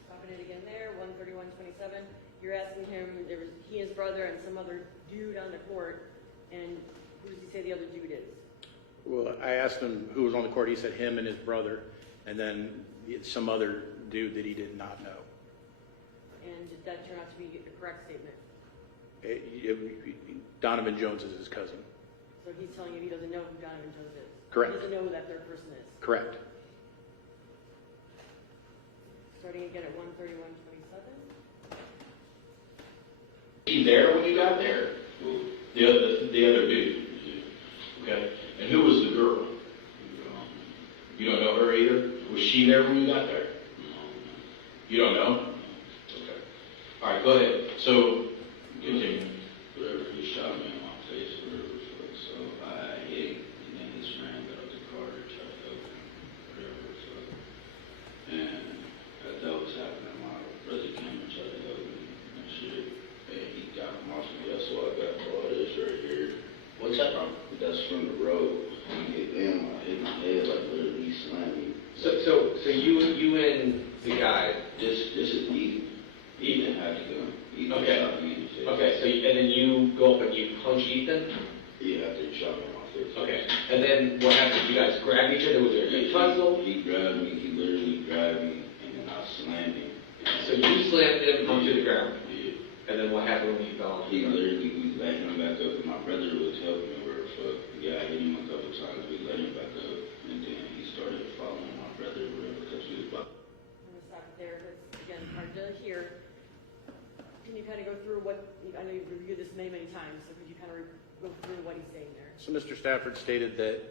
Stopping it again there, 131:27. You're asking him, there was he and his brother and some other dude on the court, and who does he say the other dude is? Well, I asked him who was on the court. He said him and his brother, and then some other dude that he did not know. And did that turn out to be the correct statement? Donovan Jones is his cousin. So he's telling you he doesn't know who Donovan Jones is? Correct. He doesn't know who that third person is? Correct. Starting again at 131:27. Was he there when you got there? The other dude. Okay. And who was the girl? You don't know her either? Was she there when you got there? You don't know? Okay. All right, go ahead. So, Continue. Whatever, he shot me in my face, whatever the fuck. So I hit him, and then his friend got out the car to try to help him, whatever the fuck. And as that was happening, my brother came and tried to help me and shit. And he got him off me. That's why I got all this right here. what's that from? That's from the road. He hit him, I hit my head like literally he slammed me. So you and the guy, This is Ethan. Ethan had the gun. Ethan Okay. shot me in the face. okay, so and then you go up and you punch Ethan? Yeah, after he shot me in my face. Okay, and then what happened? You guys grab each other? Was there a tussle? He grabbed me, he literally grabbed me, and then I slammed him. So you slammed him onto the ground, Yeah. and then what happened when he fell? He literally, we let him back up, and my brother was helping me where the fuck. Yeah, I hit him a couple times, we let him back up, and then he started following my brother, whatever, because he was about. I'm gonna stop it there, it's again hard to hear. Can you kind of go through what, I know you've reviewed this many, many times, so could you kind of go through what he's saying there? So Mr. Stafford stated that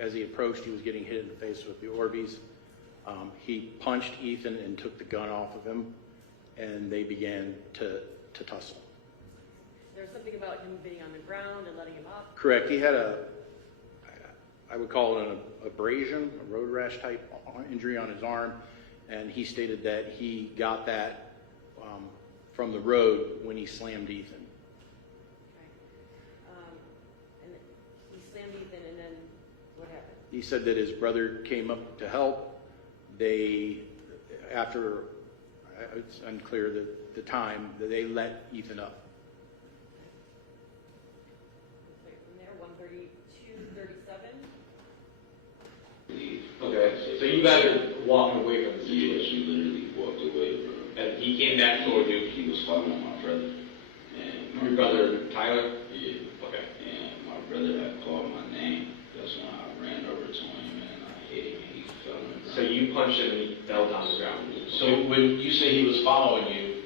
as he approached, he was getting hit in the face with the Orbeez. He punched Ethan and took the gun off of him, and they began to tussle. There's something about him being on the ground and letting him up. Correct. He had I would call it an abrasion, a road rash type injury on his arm, and he stated that he got that from the road when he slammed Ethan. Okay. And he slammed Ethan, and then what happened? He said that his brother came up to help. It's unclear the time, that they let Ethan up. From there, 132:37. Okay, so you guys are walking away from the Yeah, situation, she literally walked away from him. and he came back toward you. He was following my brother. And Your brother Tyler? Yeah. Okay. And my brother had called my name. That's when I ran over to him and I hit him and he fell on the ground. So you punched him and he fell down the ground. So when you say he was following you,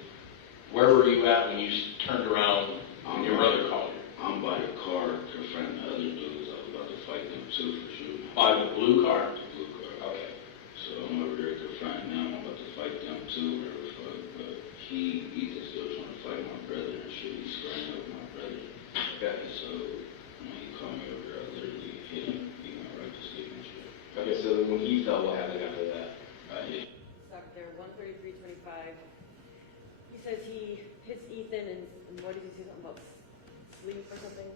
where were you at when you turned around and your brother called you? I'm by the car confronting the other dudes. I was about to fight them too for shooting. By the blue car? The blue car. Okay. So I'm over there confronting them. I'm about to fight them too, whatever the fuck. But Ethan's still trying to fight my brother and shit. He's squaring up with my brother. Okay. So when he called me over there, I literally hit him. He went right to sleep and shit. Okay, so then when he fell, what happened after that? I hit him. Stop there, 133:25. He says he hits Ethan, and what did he say, something about sleep or something?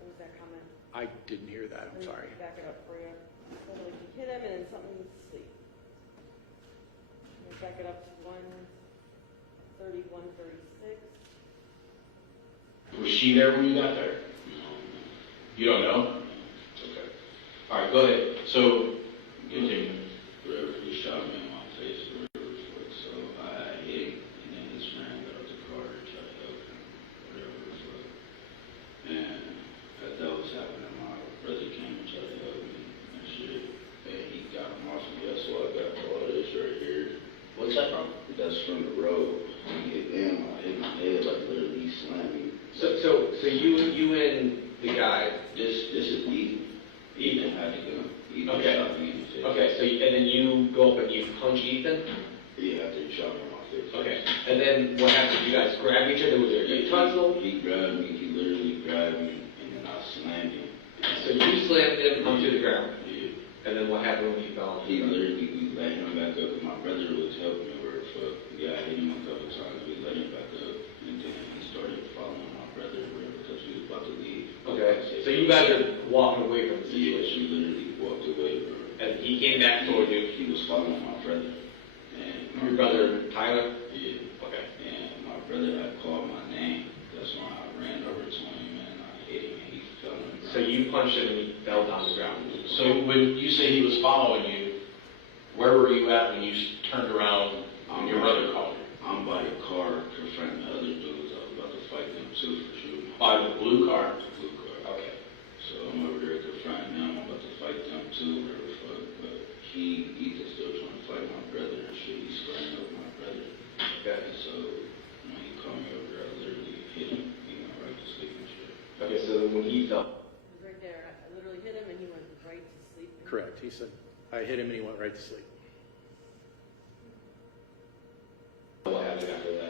What was that comment? I didn't hear that, I'm Let me sorry. Back it up for you. So like he hit him and then something sleep. Let me back it up to 1:36. Was she there when you got there? You don't know? Okay. All right, go ahead. So, continue. Whatever, he shot me in my face, whatever the fuck. So I hit him, and then his friend got out the car to try to help him, whatever the fuck. And as that was happening, my brother came and tried to help me and shit. And he got him off me. That's why I got all this right here. What's that from? That's from the road. He hit him, I hit my head like literally he slammed me. So you and the guy, This is Ethan. Ethan had the gun. Ethan Okay. shot me in the face. okay, so and then you go up and you punch Ethan? Yeah, after he shot me in my face. Okay, and then what happened? You guys grab each other? Was there a tussle? He grabbed me, he literally grabbed me, and then I slammed him. So you slammed him onto the ground, Yeah. and then what happened when he fell? He literally, we let him back up, and my brother was helping me where the fuck. Yeah, I hit him a couple times, we let him back up, and then he started following my brother where because he was about to leave. Okay, so you guys are walking away from the Yeah, situation, she literally walked away, bro. and he came back toward you. He was following my brother. And Your brother Tyler? Yeah. Okay. And my brother had called my name. That's when I ran over to him and I hit him and he fell on the ground. So you punched him and he fell down the ground. So when you say he was following you, where were you at when you turned around and your brother called you? I'm by the car confronting the other dudes. I was about to fight them too for shooting. By the blue car? The blue car. Okay. So I'm over there confronting them. I'm about to fight them too, whatever the fuck. But Ethan's still trying to fight my brother and shit. He's squaring up with my brother. Okay. So when he called me over there, I literally hit him. He went right to sleep and shit. Okay, so then when he fell, It was right there. I literally hit him, and he went right to sleep. Correct. He said, I hit him and he went right to sleep. what happened after that?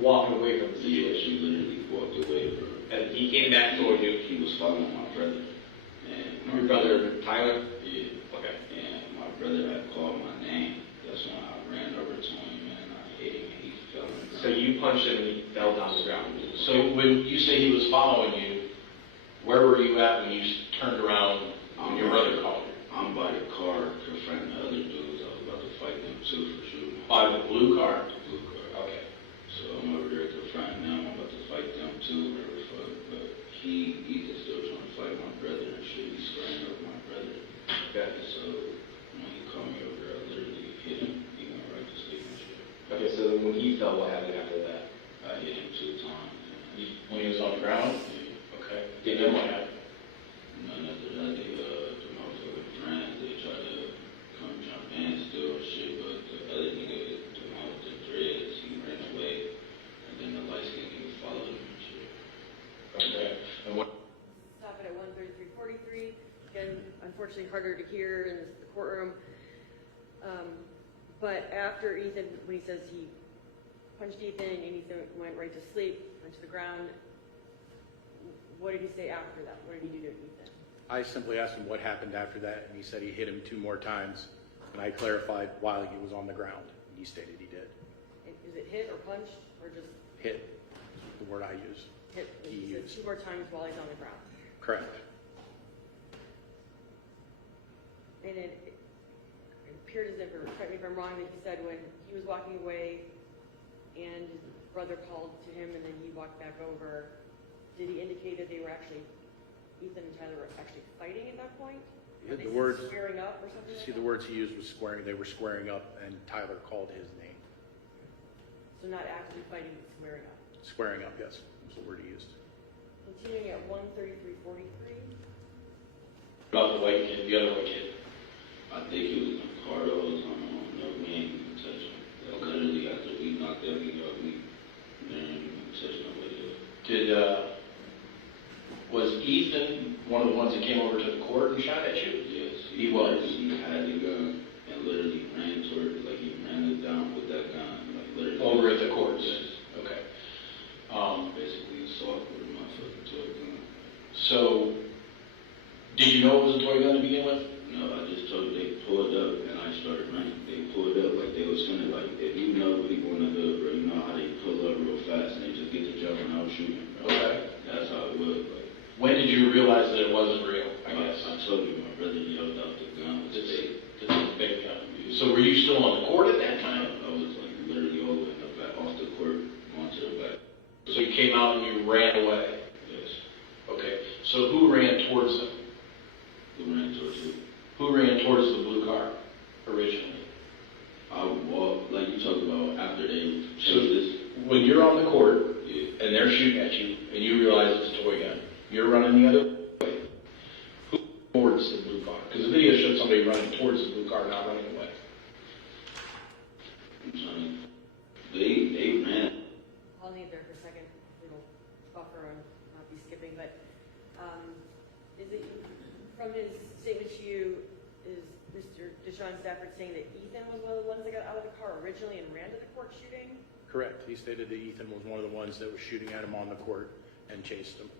walking away from the Yeah, situation. she literally walked away from. And he came back toward you. He was following my brother. And Your brother, Tyler? Yeah. Okay. And my brother had called my name. That's when I ran over to him and I hit him and he fell on the ground. So you punched him and he fell down the ground. So when you say he was following you, where were you at when you turned around when your brother called you? I'm by the car confronting the other dudes. I was about to fight them too for shooting. By the blue car? The blue car. Okay. So I'm over there confronting them. I'm about to fight them too, whatever the fuck. But Ethan still trying to fight my brother and shit. He's squaring up my brother. Okay. So when he called me over, I literally hit him. He went right to sleep and shit. Okay, so then when he fell, what happened after that? I hit him 2 times. When he was on the ground? Yeah. Okay. And then what happened? None after that, the motherfucking friends, they tried to come jump in still and shit, but the other nigga, the one with the dreads, he ran away, and then the light skin nigga followed him and shit. Okay. And what? Stop it at 133:43. Again, unfortunately harder to hear in the courtroom. But after Ethan, when he says he punched Ethan and Ethan went right to sleep, went to the ground, what did he say after that? What did he do to Ethan? I simply asked him what happened after that, and he said he hit him 2 more times, and I clarified while he was on the ground, and he stated he did. Is it hit or punched or just Hit, the word I use. hit? He said 2 more times while he's on the ground. Correct. And it appeared as if, or correct me if I'm wrong, that he said when he was walking away and his brother called to him and then he walked back over, did he indicate that they were actually, Ethan and Tyler were actually fighting at that point? Yeah, Or they the said words- squaring up or something like See, the that? words he used was squaring, they were squaring up, and Tyler called his name. So not actively fighting, but squaring up. Squaring up, yes, was the word he used. Continuing at 133:43. About the white kid, the other white kid. I think he was in the car though, or something, no, we ain't even touch him. Like, literally after we knocked that nigga out, we didn't even touch nobody else. Was Ethan one of the ones that came over to the court and shot at you? Yes, He was. He had the gun and literally ran toward it, like he ran it down with that gun, like literally. Over at the courts? Yes. Okay. Basically assault with a motherfucking toy gun. So, did you know it was a toy gun to begin with? No, I just told you they pulled up and I started running. They pulled up like they was finna, like, if you know people in the hood, bro, you know how they pull up real fast and they just get to jumping out shooting, bro. Okay. That's how it was, like. When did you realize that it wasn't real, I guess? I told you, my brother yelled out the gun was fake. It's a fake gun. So were you still on the court at that time? I was like literally over in the back, off the court, going to the back. So you came out and you ran away? Yes. Okay. So who ran towards them? Who ran towards you? Who ran towards the blue car originally? I walked, like you talked about, after they So chased this. when you're on the court Yeah. and they're shooting at you and you realize it's a toy gun, you're running the other way. Who towards the blue car? Because the video showed somebody running towards the blue car, not running away. I'm trying to, they ran. I'll leave there for a second, little buffer and not be skipping, but, is it, from his statement to you, is Mr. Deshaun Stafford saying that Ethan was one of the ones that got out of the car originally and ran to the court shooting? Correct. He stated that Ethan was one of the ones that was shooting at him on the court and chased him.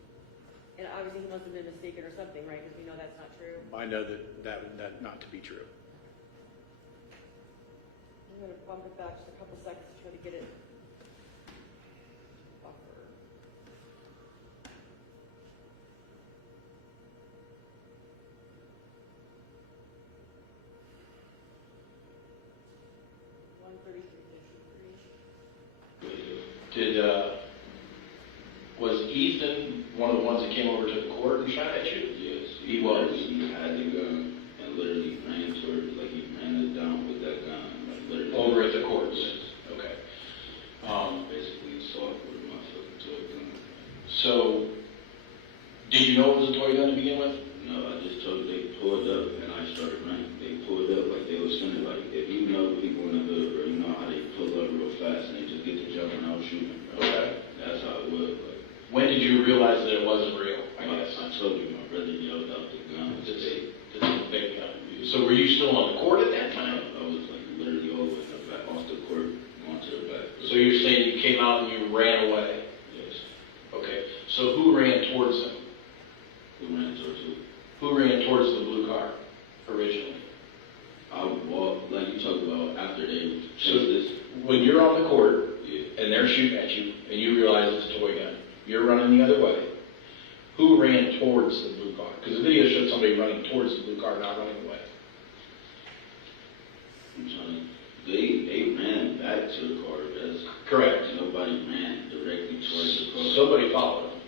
And obviously he must have been mistaken or something, right? Because we know that's not true. I know that not to be true. I'm gonna bump it back just a couple seconds to try to get it. Buffer. Was Ethan one of the ones that came over to the court and shot at you? Yes. He was. He had the gun and literally ran toward it, like he ran it down with that gun, like literally. Over at the courts? Yes. Okay. Basically assault with a motherfucking toy gun. So, did you know it was a toy gun to begin with? No, I just told you they pulled up and I started running. They pulled up like they was finna, like, if you know people in the hood, bro, you know how they pull up real fast and they just get to jumping out shooting, bro. Okay. That's how it was, like. When did you realize that it wasn't real, I guess? I told you, my brother yelled out the gun was fake. It's a fake gun. So were you still on the court at that time? I was like literally over in the back, off the court, going to the back. So you're saying you came out and you ran away? Yes. Okay, so who ran towards them? Who ran towards who? Who ran towards the blue car originally? I walked, like you talked about, after they So chased this. when you're on the court Yeah. and they're shooting at you and you realize it's a toy gun, you're running the other way. Who ran towards the blue car? Because the video showed somebody running towards the blue car, not running away. I'm trying to, they ran back to the car. That's Correct. Nobody ran directly towards the car. Somebody followed them.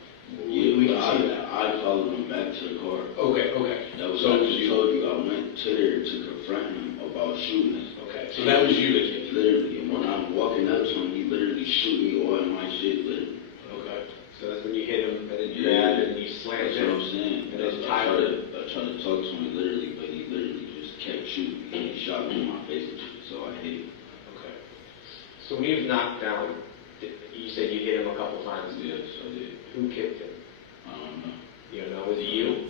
Yeah, we can see that. I followed them back to the car. Okay. That was So what it I was you. told you. I went to there to confront him about shooting us. Okay, so that was you that did it. Literally, and when I'm walking up to him, he literally shoot me all in my shit, literally. Okay. So that's when you hit him, and then you Yeah. grabbed and you slammed That's what I'm him. saying. And That's then I tried Tyler. to talk to him literally, but he literally just kept shooting me. He shot me in my face and shit, so I hit him. Okay. So when he was knocked down, you said you hit him a couple times. Yes, I did. Who kicked him? I don't know. You don't know. Was it you?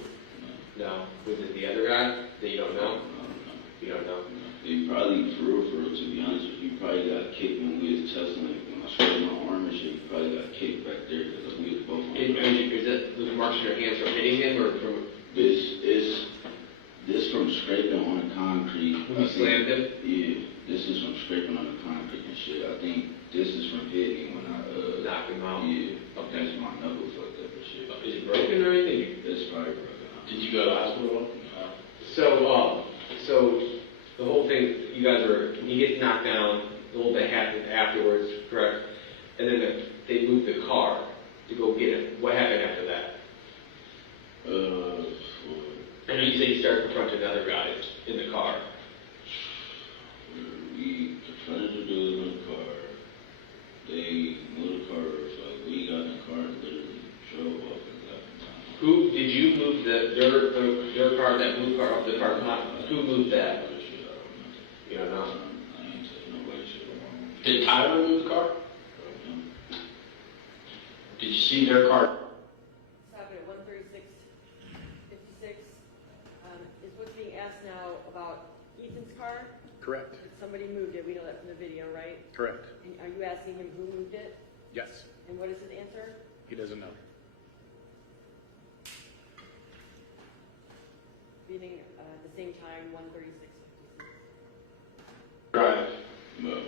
No. No. Was it the other guy that you don't know? I don't know. You don't know. He probably, for real, to be honest with you, he probably got kicked when we was testing, like, when I scraped my arm and shit, he probably got kicked back there, because we was both on the ground. Is that the marks on your hands from hitting him or from This from scraping on the concrete. when you slammed him? Yeah, this is from scraping on the concrete and shit. I think this is from hitting when I, Knocked him out? yeah, that's my knuckle fucked up and shit. Is it broken or anything? It's probably broken out. Did you go to the hospital? So the whole thing, you guys were, he gets knocked down, the whole thing happened afterwards, correct? And then they moved the car to go get him. What happened after that? And you said you started confronting other guys in the car. We confronted the dude in the car. They moved the car, like, we got in the car and literally drove off and left in time. Who, did you move their car, that blue car off the parking lot? Who moved that? You don't know? I ain't taking nobody shit along. Did Tyler move the car? Did you see their car? Stop it at 136:56. Is what's being asked now about Ethan's car? Correct. Somebody moved it, we know that from the video, right? Correct. And are you asking him who moved it? Yes. And what is his answer? He doesn't know. Beating at the same time, 136:56. Drive. But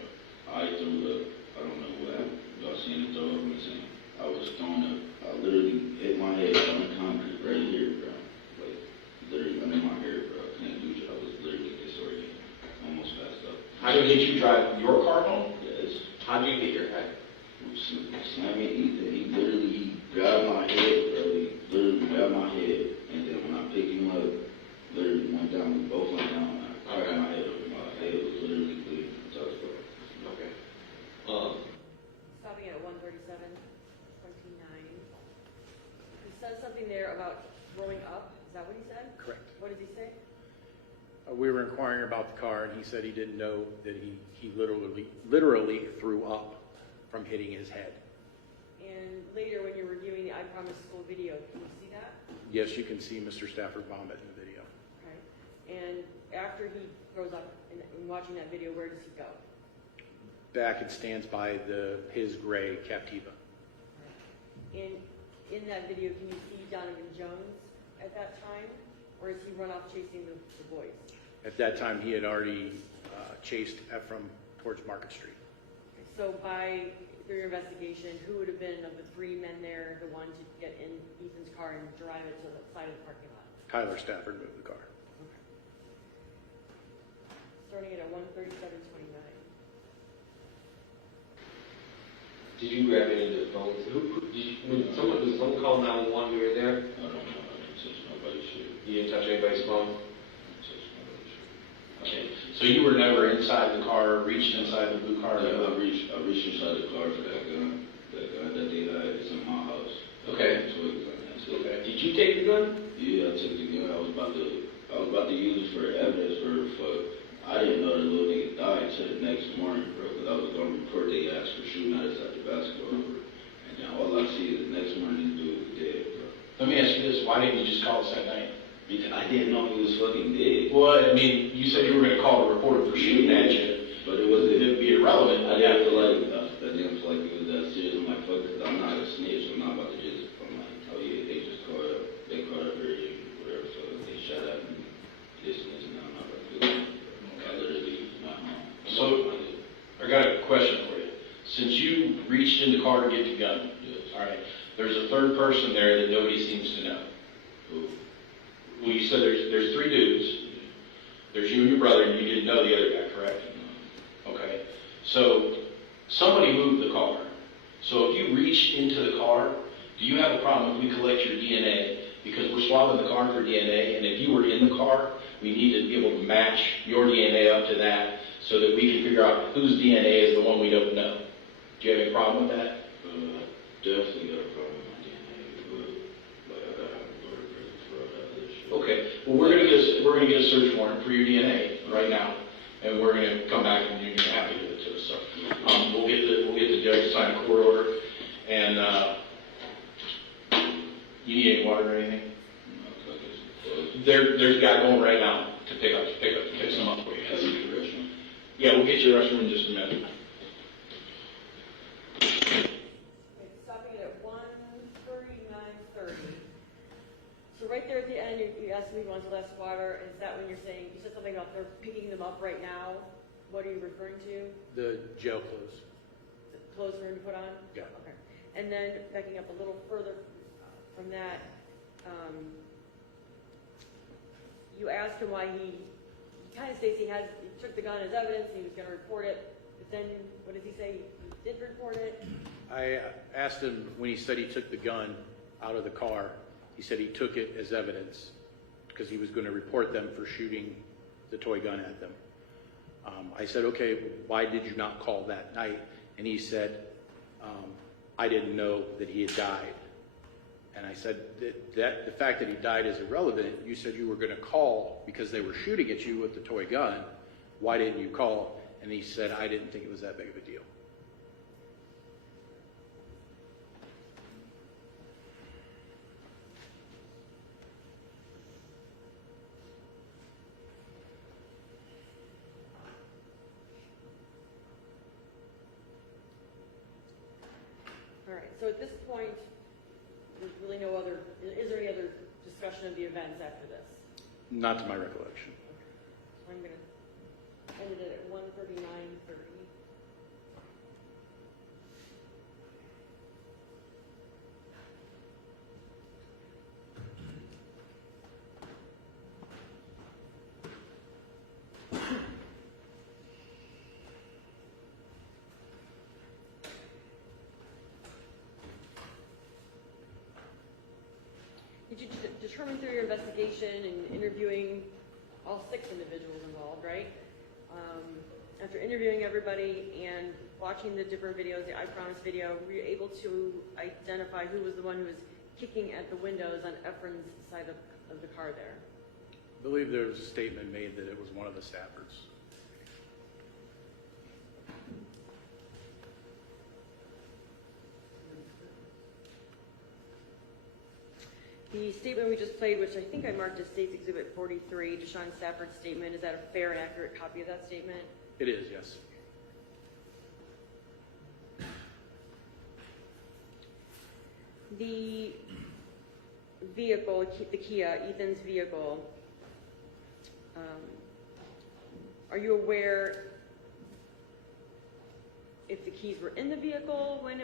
I threw up. I don't know what happened. Y'all seen it throw up? I'm saying I was throwing up. I literally hit my head on the concrete right here, bro. Like literally under my hair, bro. I couldn't do it. I was literally disoriented. Almost passed up. So did you drive your car home? Yes. How do you get your head? Slamming Ethan. He literally grabbed my head, bro. He literally grabbed my head, and then when I picked him up, literally went down. We both went down. I cracked my head open. My head was literally bleeding from top to bottom. Okay. Stopping at 137:29. He says something there about throwing up. Is that what he said? Correct. What did he say? We were inquiring about the car, and he said he didn't know that he literally threw up from hitting his head. And later, when you're reviewing the I Promise School video, can you see that? Yes, you can see Mr. Stafford vomit in the video. Okay. And after he throws up, in watching that video, where does he go? Back and stands by his gray Captiva. And in that video, can you see Donovan Jones at that time? Or has he run off chasing the boys? At that time, he had already chased Ephraim towards Market Street. So through your investigation, who would have been of the three men there, the one to get in Ethan's car and drive it to the side of the parking lot? Tyler Stafford moved the car. Okay. Starting it at 137:29. Did you grab any of the phones? When someone called 911, you were there? I don't know. I didn't touch nobody's shit. You didn't touch anybody's phone? I didn't touch nobody's shit. Okay. So you were never inside the car, reached inside the blue car? Yeah, I reached inside the car for that gun. That gun that they had is in my house. Okay. Okay. Did you take the gun? Yeah, I took the gun. I was about to use it for evidence for I didn't know the little nigga died until the next morning, bro. Because I was going to report they asked for shooting at us at the basketball court. And then all I see is the next morning this dude was dead, bro. Let me ask you this. Why didn't you just call us that night? Because I didn't know he was fucking dead. Well, I mean, you said you were going to call the reporter for shooting at you. But it wasn't. It'd be irrelevant. I didn't feel like reached in the car to get the gun. Yes. All right. There's a third person there that nobody seems to know. Who? Well, you said there's three dudes. There's you and your brother, and you didn't know the other guy, correct? Okay. So somebody moved the car. So if you reach into the car, do you have a problem if we collect your DNA? Because we're swabbing the car for DNA, and if you were in the car, we need to be able to match your DNA up to that so that we can figure out whose DNA is the one we don't know. Do you have any problem with that? Definitely got a problem with my DNA, but I gotta have a lawyer present for all that other shit. Okay. Well, we're gonna get a search warrant for your DNA right now, and we're gonna come back and you're gonna have to give it to us. So we'll get the judge to sign a court order, and you need any water or anything? No, 'cause it's There's a guy going right now to pick some up for you. that's a correction. Yeah, we'll get you a restroom in just a minute. Okay, stopping at 1:39:30. So right there at the end, you asked me if you wanted to last water. Is that when you're saying, you said something about they're picking them up right now? What are you referring to? The jail clothes. The clothes for him to put on? Yeah. Okay. And then backing up a little further from that, you asked him why he kind of states he took the gun as evidence, he was going to report it, but then what did he say? He did report it? I asked him when he said he took the gun out of the car, he said he took it as evidence because he was going to report them for shooting the toy gun at them. I said, okay, why did you not call that night? And he said, I didn't know that he had died. And I said, that the fact that he died is irrelevant. You said you were going to call because they were shooting at you with the toy gun. Why didn't you call? And he said, I didn't think it was that big of a deal. All right, so at this point, there's really no other, is there any other discussion of the events after this? Not to my recollection. So I'm going to end it at 1:39:30. Did you determine through your investigation and interviewing all 6 individuals involved, right? After interviewing everybody and watching the different videos, the I Promise video, were you able to identify who was the one who was kicking at the windows on Efren's side of the car there? I believe there was a statement made that it was one of the staffers. The statement we just played, which I think I marked as State's Exhibit 43, Deshaun Stafford's statement, is that a fair and accurate copy of that statement? It is, yes. The vehicle, the Kia, Ethan's vehicle, are you aware if the keys were in the vehicle when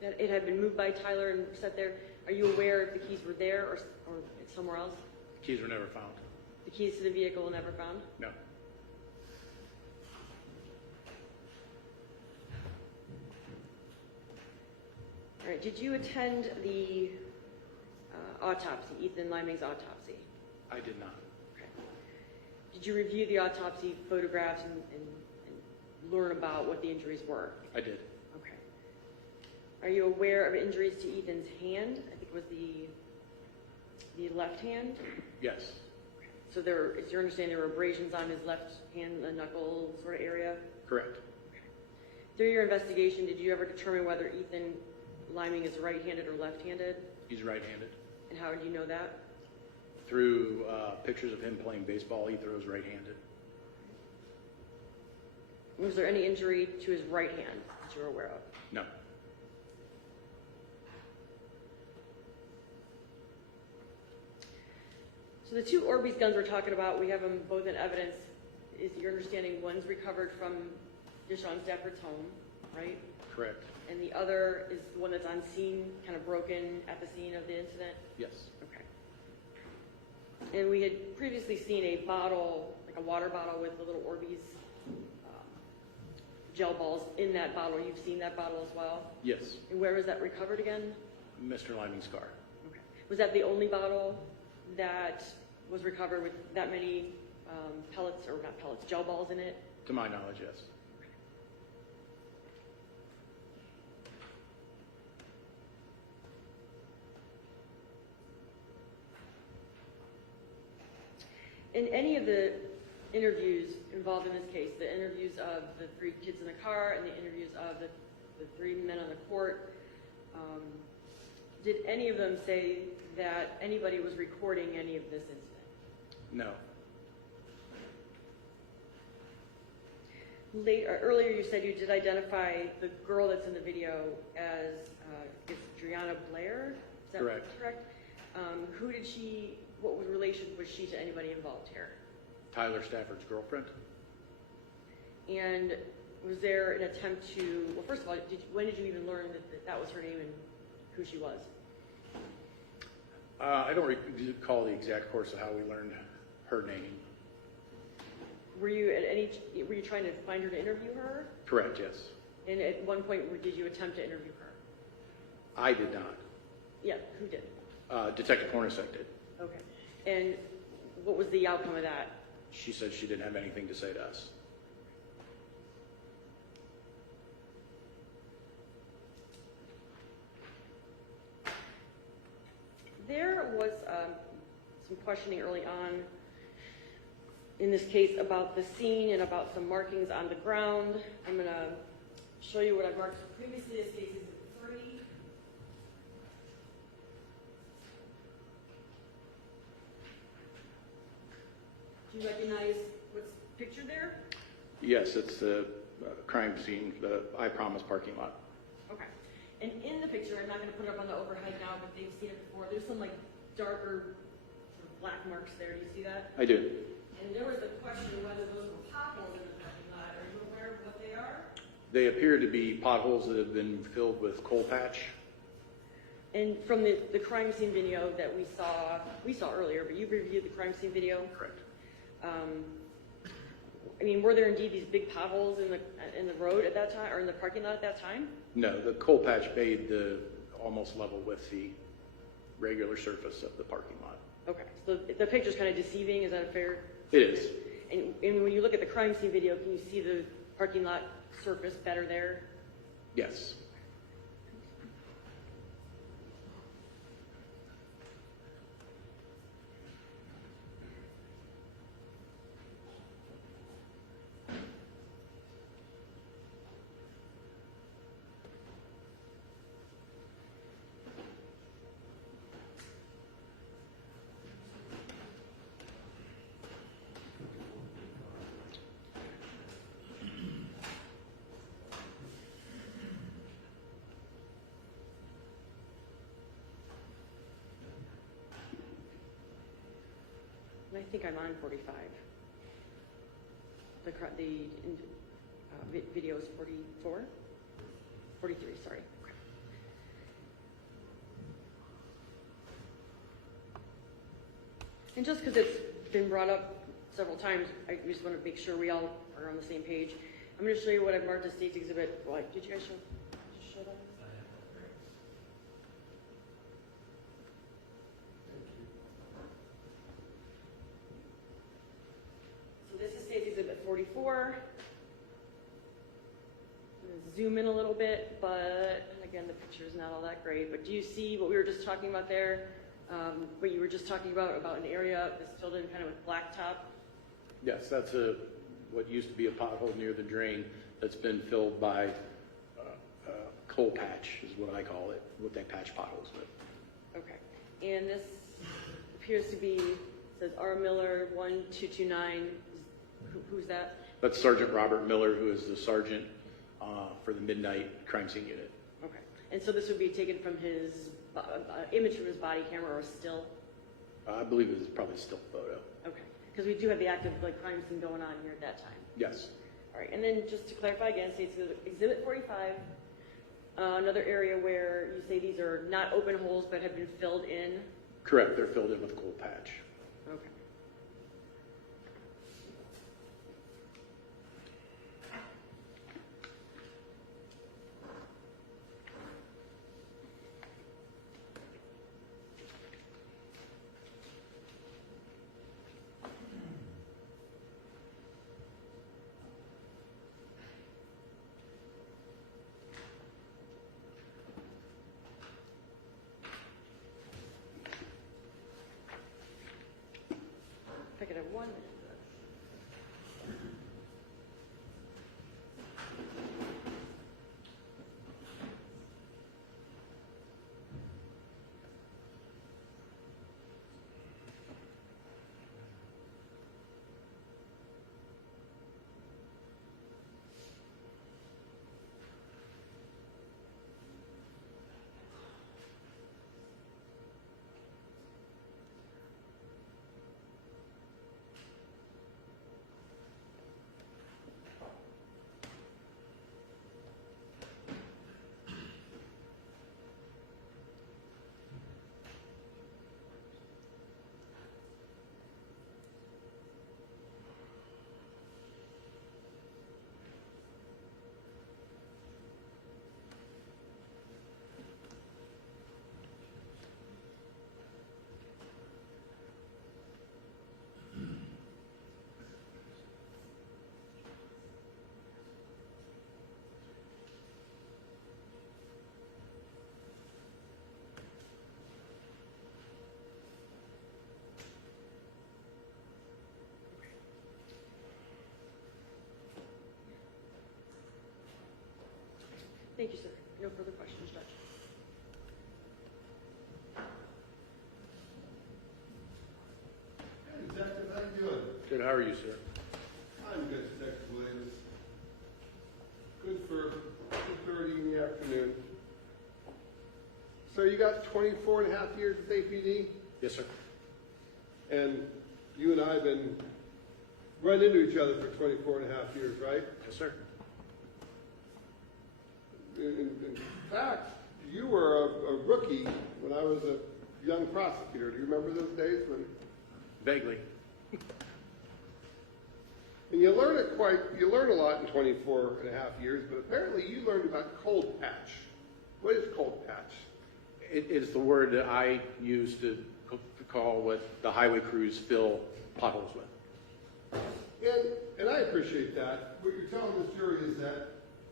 that it had been moved by Tyler and set there? Are you aware if the keys were there or somewhere else? The keys were never found. The keys to the vehicle were never found? No. All right, did you attend the autopsy, Ethan Liming's autopsy? I did not. Okay. Did you review the autopsy photographs and learn about what the injuries were? I did. Okay. Are you aware of injuries to Ethan's hand? I think it was the left hand? Yes. So is your understanding there were abrasions on his left hand, the knuckle sort of area? Correct. Through your investigation, did you ever determine whether Ethan Liming is right-handed or left-handed? He's right-handed. And how did you know that? Through pictures of him playing baseball, he throws right-handed. Was there any injury to his right hand that you were aware of? No. So the 2 Orbeez guns we're talking about, we have them both in evidence. Is your understanding one's recovered from Deshaun Stafford's home right? Correct. And the other is the one that's on scene, kind of broken at the scene of the incident? Yes. Okay. And we had previously seen a bottle, like a water bottle with the little Orbeez gel balls in that bottle. You've seen that bottle as well? Yes. And where was that recovered again? Mr. Liming's car. Okay. Was that the only bottle that was recovered with that many pellets, or not pellets, gel balls in it? To my knowledge, yes. In any of the interviews involved in this case, the interviews of the 3 kids in the car and the interviews of the 3 men on the court, did any of them say that anybody was recording any of this incident? No. Earlier you said you did identify the girl that's in the video as is Driana Blair? Is that Correct. Who did she, what relation was she to anybody involved here? Tyler Stafford's girlfriend. And was there an attempt to, well, first of all, when did you even learn that was her name and who she was? I don't recall the exact course of how we learned her name. Were you trying to find her to interview her? Correct, yes. And at one point, did you attempt to interview her? I did not. Yeah, who did? Detective Hornacek did. Okay. And what was the outcome of that? She said she didn't have anything to say to us. There was some questioning early on in this case about the scene and about some markings on the ground. I'm going to show you what I've marked previously. This case is 3. Do you recognize what's pictured there? Yes, it's the crime scene, the I Promise parking lot. Okay. And in the picture, I'm not going to put it up on the overhead now, but they've seen it before. There's some like darker sort of black marks there. Do you see that? I do. And there was the question whether those were potholes in the parking lot. Are you aware of what they are? They appear to be potholes that have been filled with coal patch. And from the crime scene video that we saw earlier, but you reviewed the crime scene video. Correct. I mean, were there indeed these big potholes in the road at that time, or in the parking lot at that time? No, the coal patch made the almost level with the regular surface of the parking lot. Okay, so the picture's kind of deceiving. Is that a fair? It is. And when you look at the crime scene video, can you see the parking lot surface better there? Yes. And I think I'm on 45. The video is 44? 43, sorry. Okay. And just because it's been brought up several times, I just want to make sure we all are on the same page. I'm going to show you what I've marked as State's Exhibit. Well, did you guys show that? So this is State's Exhibit 44. I'm going to zoom in a little bit, but again, the picture is not all that great. But do you see what we were just talking about there? What you were just talking about an area that's filled in kind of with blacktop? Yes, that's what used to be a pothole near the drain that's been filled by coal patch, is what I call it, what they patch potholes with. Okay. And this appears to be, says R. Miller 1229. Who's that? That's Sergeant Robert Miller, who is the sergeant for the Midnight Crime Scene Unit. Okay. And so this would be taken from his image from his body camera or still? I believe it was probably a still photo. Okay. Because we do have the active crime scene going on here at that time. Yes. All right, and then just to clarify again, states Exhibit 45, another area where you say these are not open holes but have been filled in. Correct, they're filled in with cold patch. Okay. If I could have 1 minute. Thank you, sir. No further questions, Judge. Hey, Detective, how you doing? Good, how are you, sir? I'm good, Detective Williams. Good for 2:30 in the afternoon. So you got 24 and a half years with APD, Yes, sir. and you and I have been running into each other for 24 and a half years, right? Yes, sir. In fact, you were a rookie when I was a young prosecutor. Do you remember those days when? Vaguely. And you learn a lot in 24 and a half years, but apparently you learned about cold patch. What is cold patch? It is the word that I use to call what the highway crews fill potholes with. And I appreciate that. What you're telling this jury is that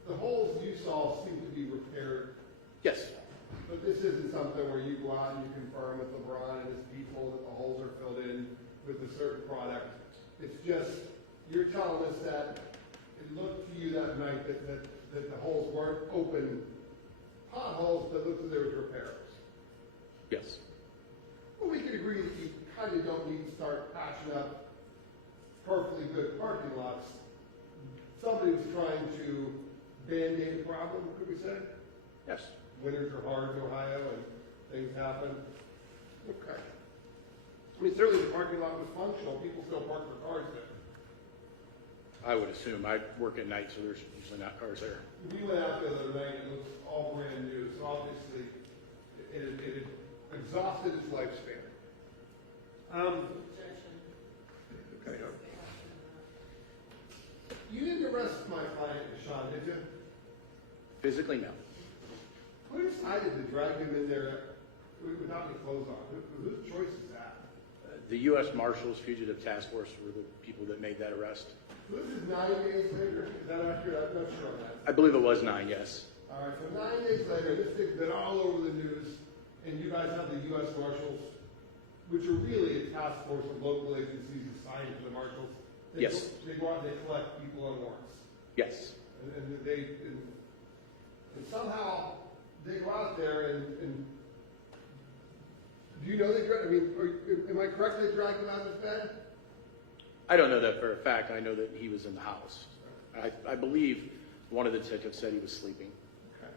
the holes you saw seem to be repaired, Yes. but this isn't something where you go out and you confirm with LeBron and his people that the holes are filled in with a certain product. It's just, you're telling us that it looked to you that night that the holes weren't open potholes, but looked like there was repairs. Yes. Well, we could agree that you kind of don't need to start patching up perfectly good parking lots. Somebody was trying to band-aid a problem, could we say? Yes. Winters are hard in Ohio and things happen. Okay. I mean, certainly the parking lot was functional. People still park their cars there. I would assume. I work at night, so there's usually not cars there. We went out there the other night and it was all brand new, so obviously it had exhausted its lifespan. Okay. You didn't arrest my client, Sean, did you? Physically, no. Who decided to drag him in there without any clothes on? Whose choice is that? The U.S. Marshals Fugitive Task Force were the people that made that arrest. This is 9 days later. Is that accurate? I'm not sure on that. I believe it was 9, yes. All right, so 9 days later, this thing's been all over the news, and you guys have the U.S. Marshals, which are really a task force of local agencies assigned to the Marshals. Yes. They go out and they collect people on warrants. Yes. And somehow they go out there and do you know they drag, I mean, am I correct they dragged him out of his bed? I don't know that for a fact. I know that he was in the house. I believe one of the detectives said he was sleeping. Okay.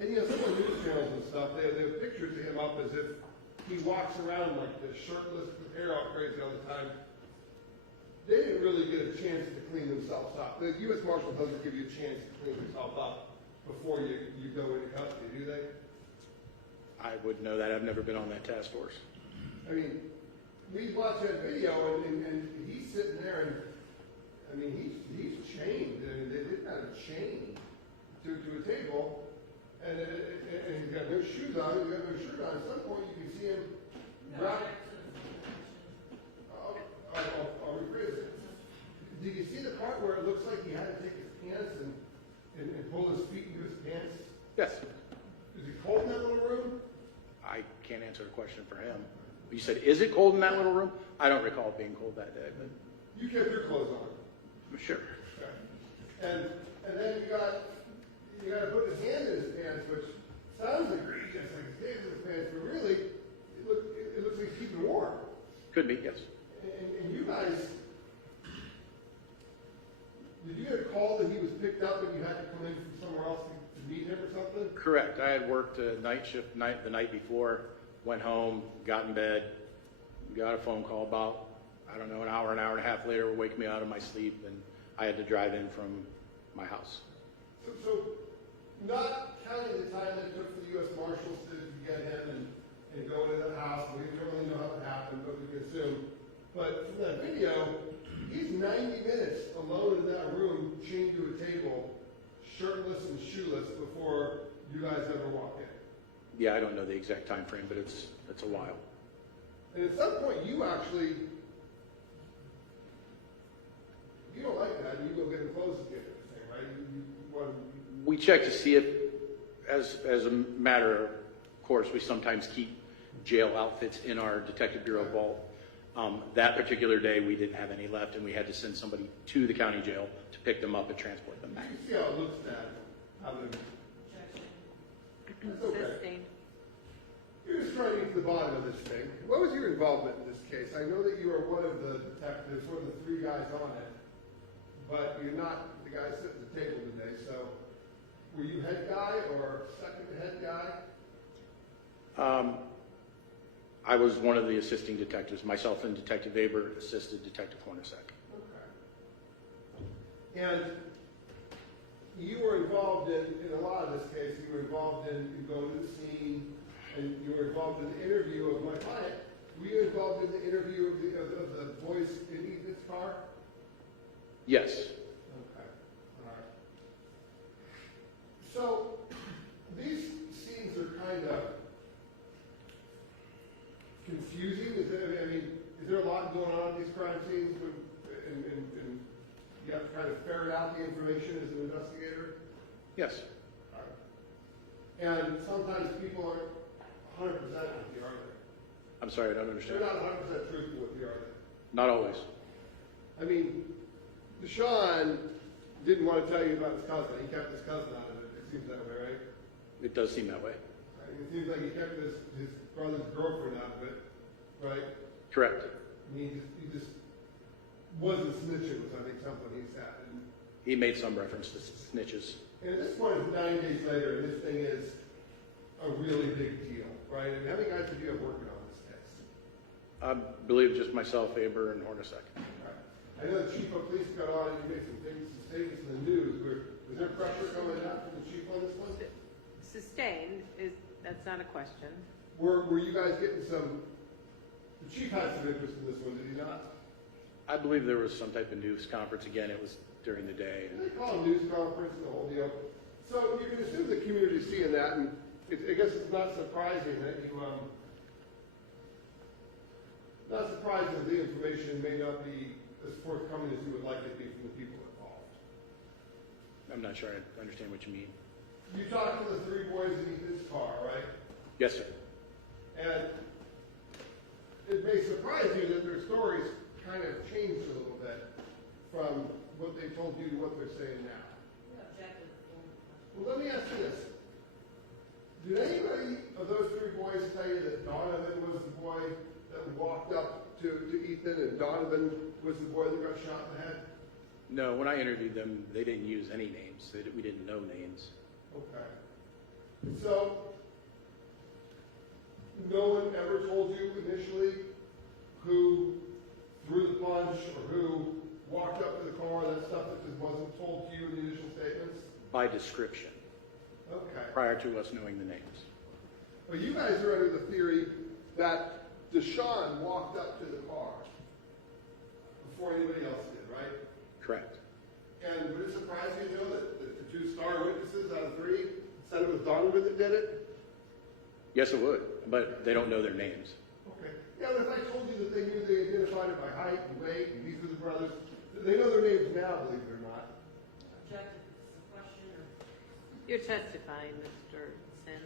And you know, some of the news channels and stuff, they have pictures of him up as if he walks around like this, shirtless, with hair all crazy all the time. they didn't really get a chance to clean themselves up. The U.S. Marshal doesn't give you a chance to clean yourself up before you go into custody, do they? I wouldn't know that. I've never been on that task force. I mean, we watched that video, and he's sitting there, and I mean, he's chained. I mean, they didn't have a chain to a table, and he's got no shoes on. He's got no shirt on. At some point, you can see him wrap. I'll rephrase it. Did you see the part where it looks like he had to take his pants and pull his feet into his pants? Yes. Is he cold in that little room? I can't answer the question for him. You said, is it cold in that little room? I don't recall it being cold that day, but You kept your clothes on. sure. Okay. And then you got to put his hand in his pants, which sounds like it's like his hand in his pants, but really it looks like he's keeping warm. Could be, yes. And you guys, did you get a call that he was picked up and you had to come in from somewhere else to meet him or something? Correct. I had worked a night shift the night before, went home, got in bed, got a phone call about, I don't know, an hour and a half later, wake me out of my sleep, and I had to drive in from my house. So not counting the time that it took for the U.S. Marshals to get him and go into the house, we don't really know how it happened, but we can assume. But from that video, he's 90 minutes alone in that room, chained to a table, shirtless and shoeless before you guys ever walk in. Yeah, I don't know the exact time frame, but it's a while. And at some point, you don't like that, you go get him clothes again, right? You want We check to see if, as a matter of course, we sometimes keep jail outfits in our Detective Bureau vault. That particular day, we didn't have any left, and we had to send somebody to the county jail to pick them up and transport them back. you see how it looks bad. That's okay. You're just trying to get to the bottom of this thing. What was your involvement in this case? I know that you are one of the detectives, one of the three guys on it, but you're not the guy sitting at the table today. So, were you head guy or second head guy? I was one of the assisting detectives. Myself and Detective Aber assisted Detective Hornacek. Okay. And you were involved in a lot of this case. You were involved in going to the scene, and you were involved in the interview of my client. Were you involved in the interview of the boys in Ethan's car? Yes. Okay. All right. So these scenes are kind of confusing. Is there a lot going on in these crime scenes, and you have to kind of ferret out the information as an investigator? Yes. All right. And sometimes people aren't 100% with you, are they? I'm sorry, I don't understand. They're not 100% truthful with you, are they? Not always. I mean, Deshaun didn't want to tell you about his cousin. He kept his cousin out of it. It seems that way, right? It does seem that way. Right? It seems like he kept his brother's girlfriend out of it, right? Correct. I mean, he just wasn't snitching, was I think something he said. He made some reference to snitches. And at this point, it's 9 days later, and this thing is a really big deal, right? And how many guys did you have working on this case? I believe just myself, Aber, and Hornacek. Right. I know the chief of police got on and you made some statements in the news. Was there pressure coming out from the chief on this one? Sustained that's not a question. Were you guys getting some? The chief had some interest in this one, did he not? I believe there was some type of news conference. Again, it was during the day. They call a news conference, the whole deal. So you can assume the community's seeing that, and I guess it's not surprising that you, not surprising that the information may not be as forthcoming as you would like it to be from the people involved. I'm not sure I understand what you mean. You talked to the three boys in Ethan's car, right? Yes, sir. And it may surprise you that their stories kind of changed a little bit from what they told you to what they're saying now. Well, let me ask you this. Did anybody of those three boys tell you that Donovan was the boy that walked up to Ethan and Donovan was the boy that got shot in the head? No, when I interviewed them, they didn't use any names. We didn't know names. Okay. So, no one ever told you initially who threw the punch or who walked up to the car, that stuff that just wasn't told to you in the initial statements? By description, Okay. prior to us knowing the names. Well, you guys are under the theory that Deshaun walked up to the car before anybody else did, right? Correct. And would it surprise you to know that the two star witnesses out of three said it was Donovan that did it? Yes, it would, but they don't know their names. Okay. Yeah, but if I told you that they knew they identified it by height and weight, and these were the brothers, they know their names now, believe it or not. Objective, is this a question or? You're testifying, Mr. Sin.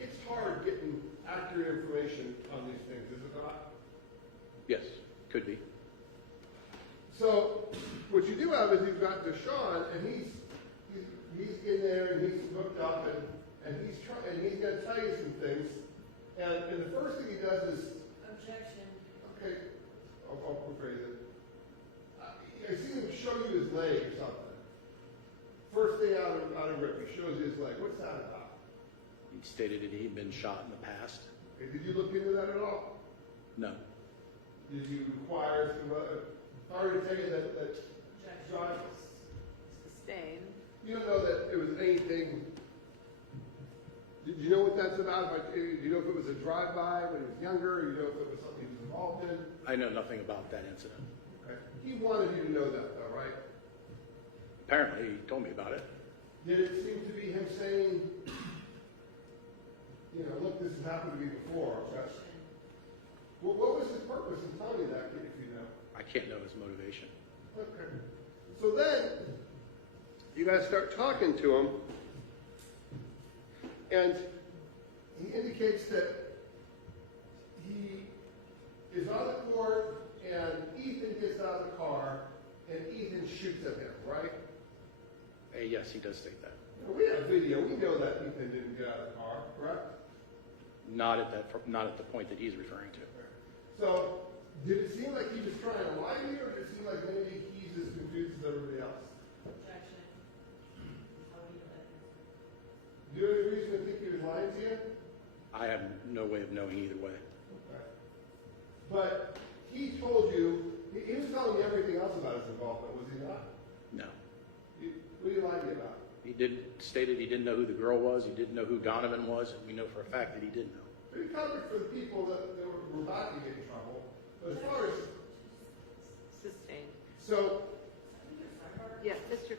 It's hard getting accurate information on these things, is it not? Yes, could be. So what you do have is you've got Deshaun, and he's in there, and he's hooked up, and he's going to tell you some things. And the first thing he does is, Objection. okay, I'll rephrase it. I see him show you his leg or something. First thing out of Rip, he shows you his leg. What's that about? He stated that he'd been shot in the past. Okay, did you look into that at all? No. Did you require some authority to tell you that drive? Sustained. You don't know that it was anything. Did you know what that's about? Like, do you know if it was a drive-by when he was younger? Or you know if it was something he was involved in? I know nothing about that incident. Okay. He wanted you to know that, though, right? Apparently, he told me about it. Did it seem to be him saying, you know, look, this has happened to me before? But what was his purpose in telling you that, if you know? I can't know his motivation. Okay. So then, you guys start talking to him, and he indicates that he is on the court, and Ethan gets out of the car, and Ethan shoots at him, right? Yes, he does state that. Now, we have video. We know that Ethan didn't get out of the car, correct? Not at the point that he's referring to. So, did it seem like he was trying to lie to you, or did it seem like maybe he's as confused as everybody else? Objection. Do you have any reason to think he was lying to you? I have no way of knowing either way. Okay. But he told you, he was telling you everything else about his involvement, was he not? No. What are you lying to you about? He stated he didn't know who the girl was, he didn't know who Donovan was, and we know for a fact that he did know. Pretty covered for the people that were about to get in trouble. But as far as, Sustained. so, Yeah, Mr. Sin.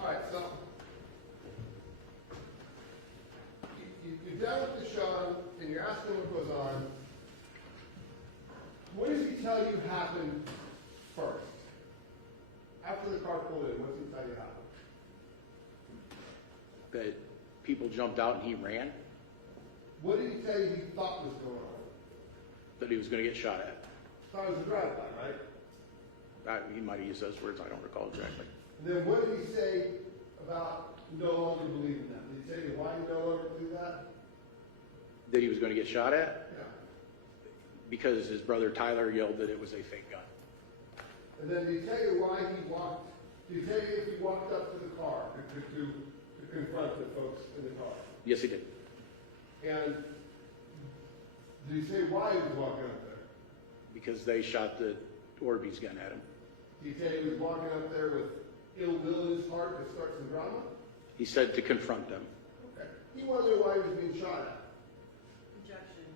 all right, so, you're done with Deshaun, and you're asking what goes on. What does he tell you happened first? After the car pulled in, what does he tell you happened? That people jumped out and he ran, What did he tell you he thought was going on? that he was going to get shot at. Thought it was a drive-by, right? He might have used those words, I don't recall exactly. And then what did he say about no longer believing that? Did he tell you why he no longer believed that? That he was going to get shot at? Yeah. Because his brother Tyler yelled that it was a fake gun. And then did he tell you why he walked? Did he tell you if he walked up to the car to confront the folks in the car? Yes, he did. And did he say why he was walking up there? Because they shot the Orbeez gun at him. Did he tell you he was walking up there with ill will in his heart to start some drama? He said to confront them. Okay. He wanted to know why he was being shot at. Objection.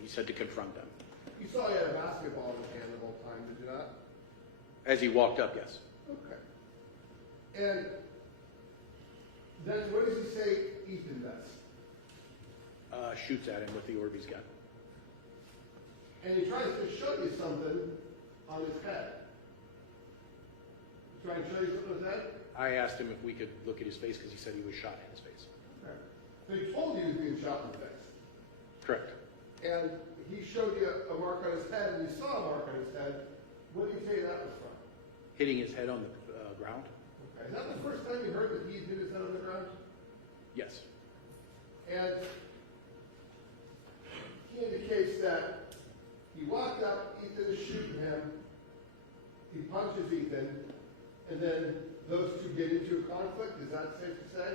He said to confront them. You saw he had a basketball in his hand the whole time, did you not? As he walked up, yes. Okay. And then what does he say Ethan does? Shoots at him with the Orbeez gun. And he tries to show you something on his head. Try and show you something on his head? I asked him if we could look at his face because he said he was shot in his face. Okay. So he told you he was being shot in the face. Correct. And he showed you a mark on his head, and you saw a mark on his head. What did he tell you that was from? Hitting his head on the ground. Okay. Is that the first time you heard that he hit his head on the ground? Yes. And he indicates that he walked up, Ethan is shooting him, he punches Ethan, and then those two get into a conflict. Is that safe to say?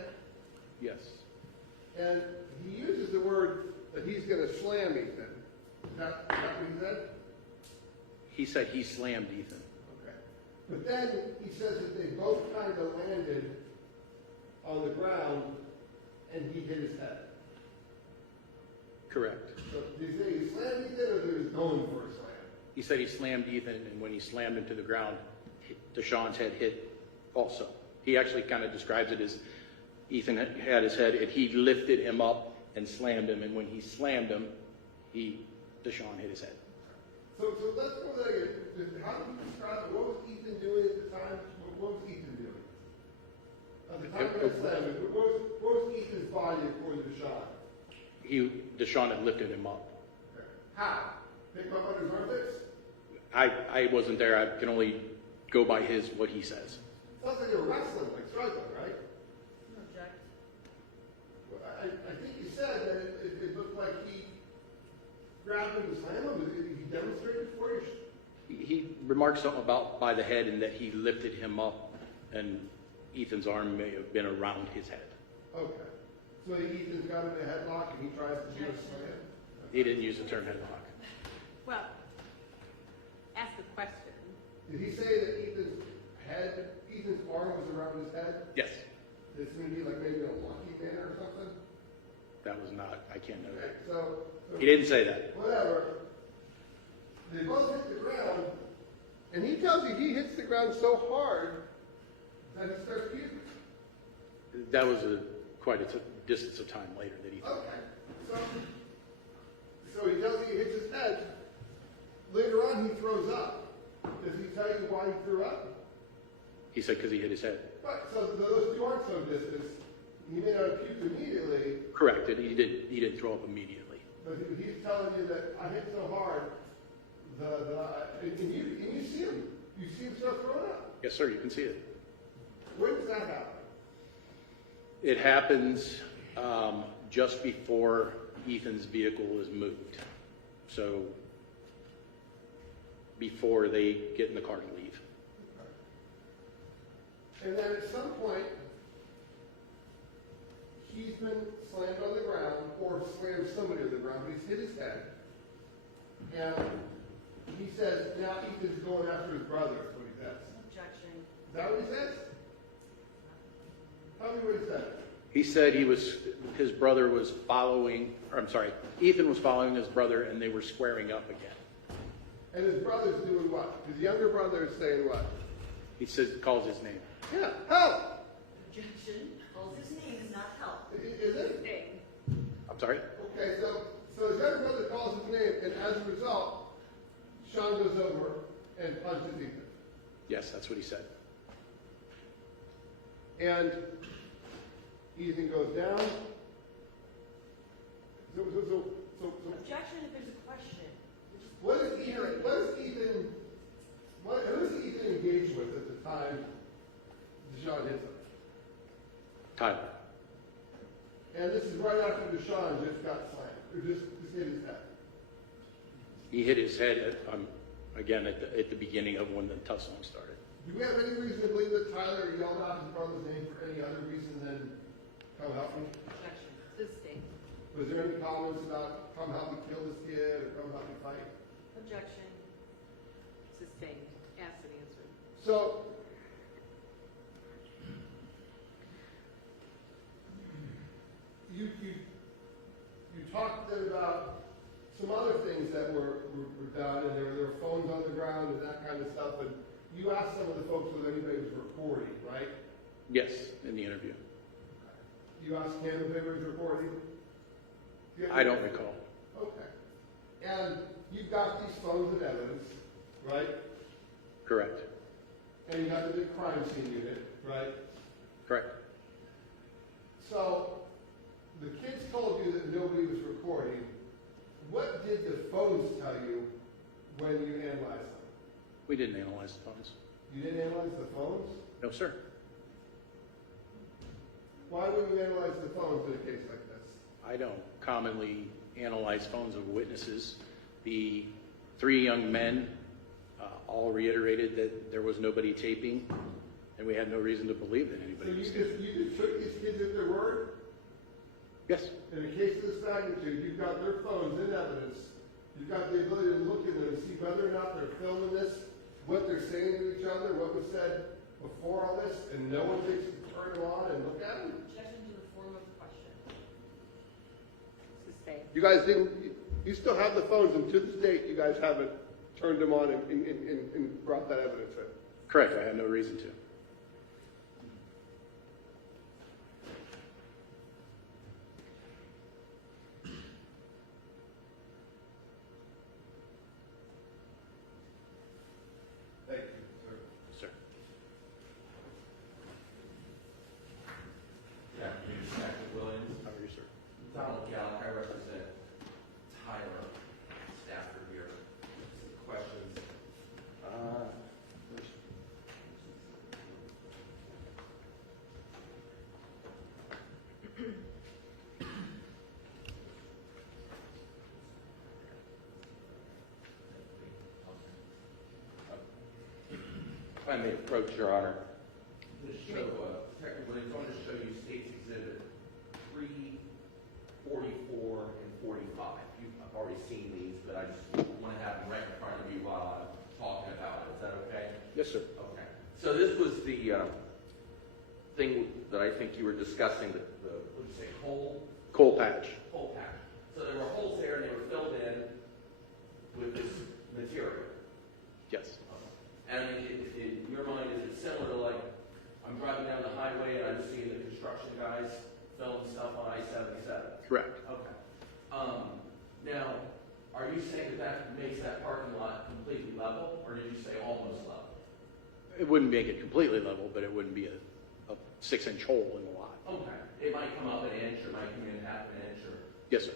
Yes. And he uses the word that he's going to slam Ethan. Is that what he said? He said he slammed Ethan. Okay. But then he says that they both kind of landed on the ground and he hit his head. Correct. So did he say he slammed Ethan or he was going for a slam? He said he slammed Ethan, and when he slammed him to the ground, Deshaun's head hit also. He actually kind of describes it as Ethan had his head, and he lifted him up and slammed him, and when he slammed him, Deshaun hit his head. So let's go there again. How do you describe it? What was Ethan doing at the time? What was Ethan doing? At the time of the slam, what was Ethan's body according to Deshaun? Deshaun had lifted him up. Okay. How? Pick him up on his armpits? I wasn't there. I can only go by what he says. Sounds like they were wrestling, like struggling, right? Object. Well, I think you said that it looked like he grabbed him to slam him. Did he demonstrated for you? He remarked something about by the head and that he lifted him up, and Ethan's arm may have been around his head. Okay. So Ethan's got him in a headlock and he tries to do a slam? He didn't use the term headlock. Well, ask the question. Did he say that Ethan's arm was around his head? Yes. It's going to be like maybe a lucky man or something? That was not, I can't know Okay, that. so He didn't say that. whatever. They both hit the ground, and he tells you he hits the ground so hard that he starts puking. That was quite a distance of time later that he. Okay, so he tells you he hits his head. Later on, he throws up. Does he tell you why he threw up? He said because he hit his head. Right, so those two aren't so distant. He may not have puked immediately, Correct, and he didn't throw up immediately. but he's telling you that I hit so hard, and you see him. You see him start throwing up. Yes, sir, you can see it. When does that happen? It happens just before Ethan's vehicle is moved. So before they get in the car to leave. And then at some point, he's been slammed on the ground or slammed somebody on the ground, but he's hit his head. And he says, now Ethan's going after his brother, is what he says. Objection. Is that what he says? Tell me what he said. He said his brother was following, or I'm sorry, Ethan was following his brother and they were squaring up again. And his brother's doing what? His younger brother is saying what? He calls his name. Yeah, help! Objection. Calls his name is not help. Is it? Name. I'm sorry? Okay, so his younger brother calls his name, and as a result, Sean goes over and punches Ethan. Yes, that's what he said. And Ethan goes down. So Objection if there's a question. who does Ethan engage with at the time Deshaun hits him? Tyler. And this is right after Deshaun just got slammed, or just hit his head. He hit his head again at the beginning of when the tussling started. Do we have any reason to believe that Tyler yelled out his brother's name for any other reason than come help me? Objection. Sustained. Was there any comments about come help me kill this kid or come help me fight? Objection. Sustained. Asked and answered. So, you talked then about some other things that were done, and there were phones on the ground and that kind of stuff, and you asked some of the folks whether anybody was recording, right? Yes, in the interview. You asked him if anybody was recording? I don't recall. Okay. And you've got these phones of evidence, right? Correct. And you got the big crime scene unit, right? Correct. So, the kids told you that nobody was recording. What did the phones tell you when you analyzed them? We didn't analyze the phones. You didn't analyze the phones? No, sir. why would we analyze the phones in a case like this? I don't commonly analyze phones of witnesses. The three young men all reiterated that there was nobody taping, and we had no reason to believe that So anybody you was just, taping. you just took these kids at their word? Yes, In a case of this magnitude, you've got their phones in evidence. You've got the ability to look in them and see whether or not they're filming this, what they're saying to each other, what was said before all this, and no one takes to turn them on and look at them? Objection to the form of the question. Sustained. You guys didn't, you still have the phones, and to this date, you guys haven't turned them on and brought that evidence in. correct. I had no reason to. Thank you, sir. Sir. Yeah, Detective Williams. How are you, sir? Donald Gallick, I represent Tyler Stafford here. Some questions. If I may approach, Your Honor. To show, Detective Williams, I want to show you State's Exhibit 3, 44, and 45. You've already seen these, but I just want to have them right in front of you while I'm talking about it. Is that okay? Yes, sir. Okay. So this was the thing that I think you were discussing, the what did you say, hole Patch. patch. So there were holes there, and they were filled in with this material. Yes. And I mean, in your mind, is it similar to like, I'm driving down the highway and I'm seeing the construction guys filling stuff on I-77? Correct. Okay. Now, are you saying that that makes that parking lot completely level, or did you say almost level? It wouldn't make it completely level, but it wouldn't be a 6-inch hole in the lot. Okay. It might come up an inch, or might come in half an inch, or Yes, sir.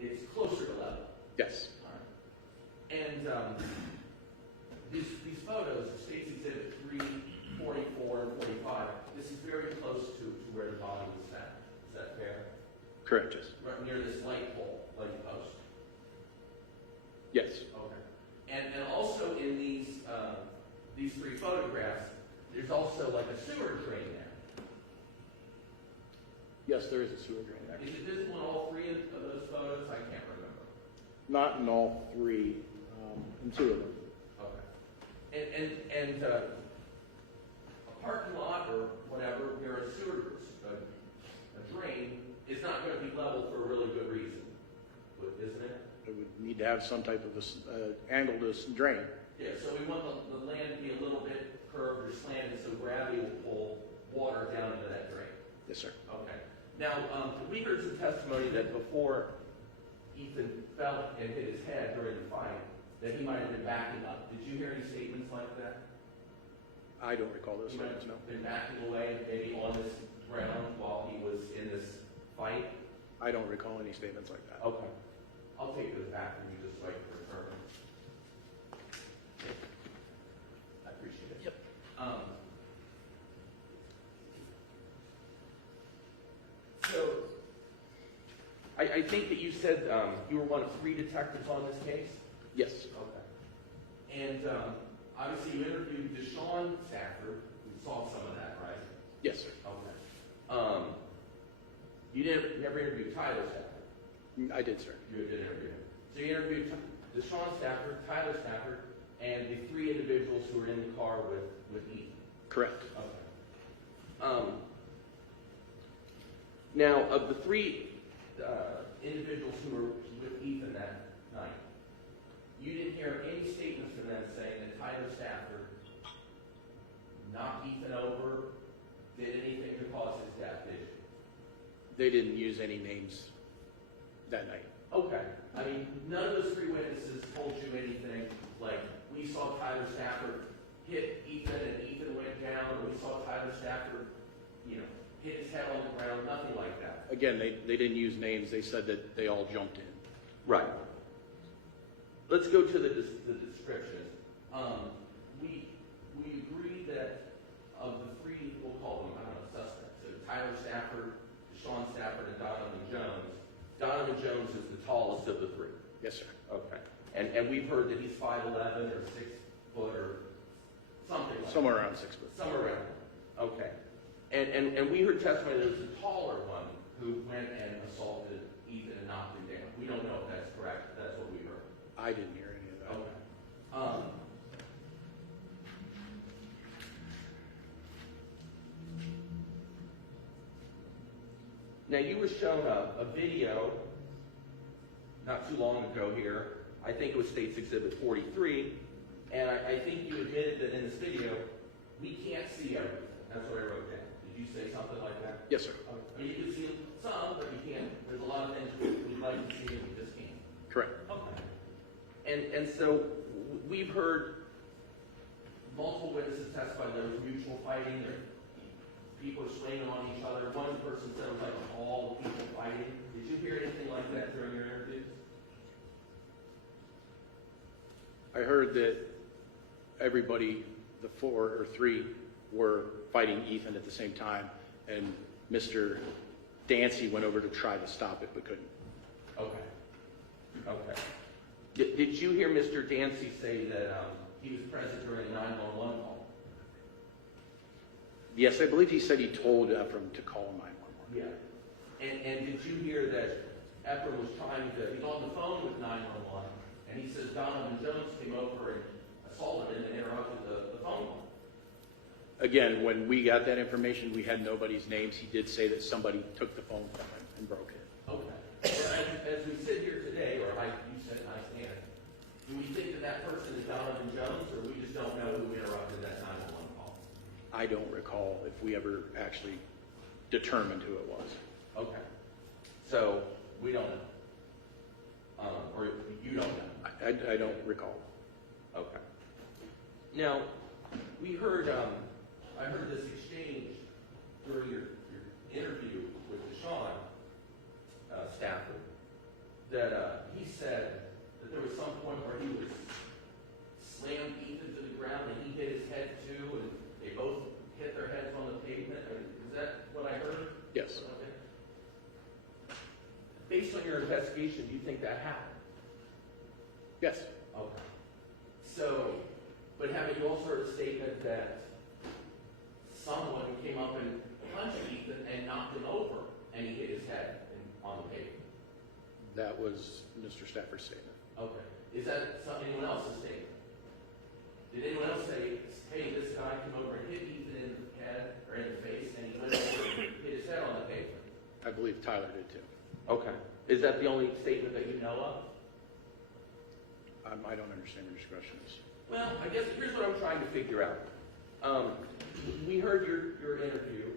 it's closer to level. Yes. All right. And these photos of State's Exhibit 3, 44, and 45, this is very close to where the body was found. Is that fair? Correct, yes. Right near this light pole, light post. Yes. Okay. And also in these three photographs, there's also like a sewer drain there. Yes, there is a sewer drain there. Is it visible in all three of those photos? I can't remember. Not in all three, in two of them. Okay. And a parking lot or whatever, where a sewer, a drain, is not going to be level for a really good reason, isn't it? It would need to have some type of angle to drain. Yeah, so we want the land to be a little bit curved or slanted so gravity will pull water down into that drain. Yes, sir. Okay. Now, we heard some testimony that before Ethan fell and hit his head during the fight, that he might have been backing up. Did you hear any statements like that? I don't recall those He might statements, no. have been backing away, maybe on this ground while he was in this fight? I don't recall any statements like that. Okay. I'll take those back from you just so I can return them. I appreciate it. Yep. So, I think that you said you were one of 3 detectives on this case? Yes. Okay. And obviously you interviewed Deshaun Stafford. We saw some of that, right? Yes, sir. Okay. You never interviewed Tyler Stafford? I did, sir. You did interview him. So you interviewed Deshaun Stafford, Tyler Stafford, and the 3 individuals who were in the car with Ethan? Correct. Okay. Now, of the 3 individuals who were with Ethan that night, you didn't hear any statements from them saying that Tyler Stafford knocked Ethan over, did anything to cause his death, did you? They didn't use any names that night. Okay. I mean, none of those 3 witnesses told you anything like, we saw Tyler Stafford hit Ethan and Ethan went down, or we saw Tyler Stafford, hit his head on the ground, nothing like that. Again, they didn't use names. They said that they all jumped in. Right. Let's go to the descriptions. We agree that of the 3, we'll call them, suspects. So Tyler Stafford, heard that he's 5'11" or 6 foot or something like Somewhere around 6 foot. that. Somewhere around. Okay. And we heard testimony that it was a taller one who went and assaulted Ethan and knocked him down. We don't know if that's correct. That's what we heard. I didn't hear any of that. Okay. Now, you were shown a video not too long ago here. I think it was State's Exhibit 43, and I think you admitted that in this video, we can't see everything. That's what I wrote down. Did you say something like that? Yes, sir. I mean, you can see some, but you can't. There's a lot of things we'd like to see and we just can't. Correct. Okay. And so we've heard multiple witnesses testify there was mutual fighting. There, people were swinging on each other. One person said it was like all the people fighting. Did you hear anything like that during your interviews? I heard that everybody, the 4 or 3, were fighting Ethan at the same time, and Mr. Dancy went over to try to stop it but couldn't. Okay. Okay. Did you hear Mr. Dancy say that he was present during a 911 call? Yes, I believe he said he told Ephraim to call 911. Yeah. And did you hear that Ephraim was he's on the phone with 911, and he says Donovan Jones came over and assaulted him and interrupted the phone call? Again, when we got that information, we had nobody's names. He did say that somebody took the phone from him and broke it. Okay. Well, as we sit here today, or you said and I stand, do we think that person is Donovan Jones, or we just don't know who interrupted that 911 call? I don't recall if we ever actually determined who it was. Okay. So, we don't know. Or you don't know. I don't recall. Okay. Now, we heard, I heard this exchange during your interview with Deshaun Stafford, that he said that there was some point where he was slammed Ethan to the ground and he hit his head too, and they both hit their heads on the pavement. I mean, is that what I heard? Yes. Okay. Based on your investigation, do you think that happened? Yes. Okay. So, but haven't you also heard a statement that someone came up and punched Ethan and knocked him over and he hit his head on the pavement? That was Mr. Stafford's statement. Okay. Is that anyone else's statement? Did anyone else say, hey, this guy came over and hit Ethan in the head or in the face and he went over and hit his head on the pavement? I believe Tyler did too. Okay. Is that the only statement that you know of? I don't understand your questions. Well, I guess here's what I'm trying to figure out. We heard your interview,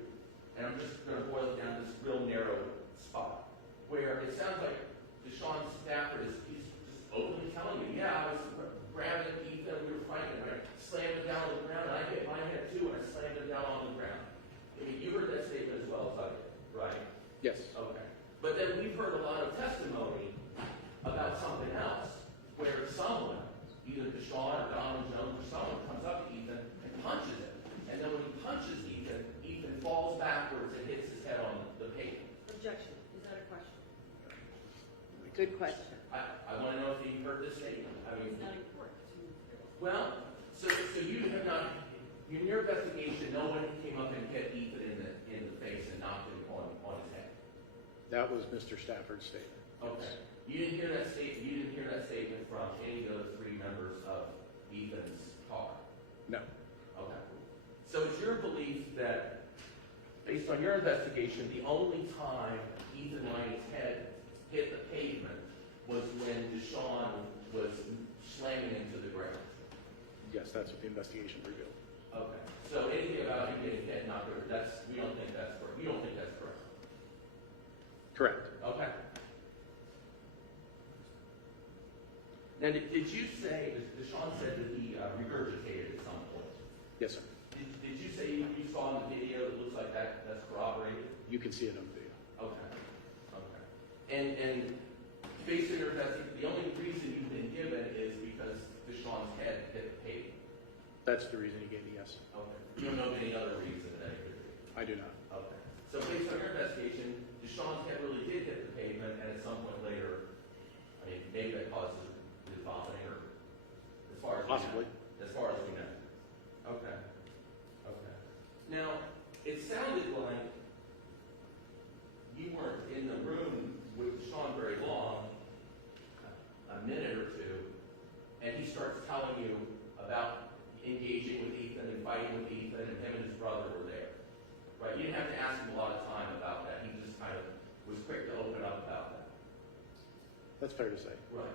and I'm just going to boil it down to this real narrow spot, where it sounds like Deshaun Stafford he's just openly telling you, yeah, I was grabbing Ethan, we were fighting, and I slammed him down on the ground, and I hit my head too, and I slammed him down on the ground. I mean, you heard that statement as well as I did, right? Yes. Okay. But then we've heard a lot of testimony about something else, where someone, either Deshaun or Donald Jones or someone, comes up to Ethan and punches him. And then when he punches Ethan, Ethan falls backwards and hits his head on the pavement. Objection. Is that a question? Good question. I want to know if you heard this statement. I mean, It's not important to me. well, so you have not, in your investigation, no one came up and hit Ethan in the face and knocked him on his head. That was Mr. Stafford's statement. Okay. You didn't hear that statement. You didn't hear that statement from any of the 3 members of Ethan's car. No. Okay. So it's your belief that, based on your investigation, the only time Ethan Lang's head hit the pavement was when Deshaun was slamming into the ground. Yes, that's what the investigation revealed. Okay. So anything about him getting hit, not good. We don't think that's correct. We don't think that's correct. Correct. Okay. Now, did you say, Deshaun said that he regurgitated at some point? Yes, sir. Did you say you saw in the video that looks like that's corroborated? You can see it on video. Okay. Okay. And based on your investigation, the only reason you've been given is because Deshaun's head hit the pavement? That's the reason he gave me, yes. Okay. You don't know of any other reason that it could be? I do not. Okay. So based on your investigation, Deshaun's head really did hit the pavement, and at some point later, I mean, maybe that causes his vomiting or far as Possibly. we know. As far as we know. Okay. Okay. Now, it sounded like you weren't in the room with Sean very long, a minute or two, and he starts telling you about engaging with Ethan and fighting with Ethan, and him and his brother were there. Right? You didn't have to ask him a lot of time about that. He just kind of was quick to open up about that. That's fair to say. Right.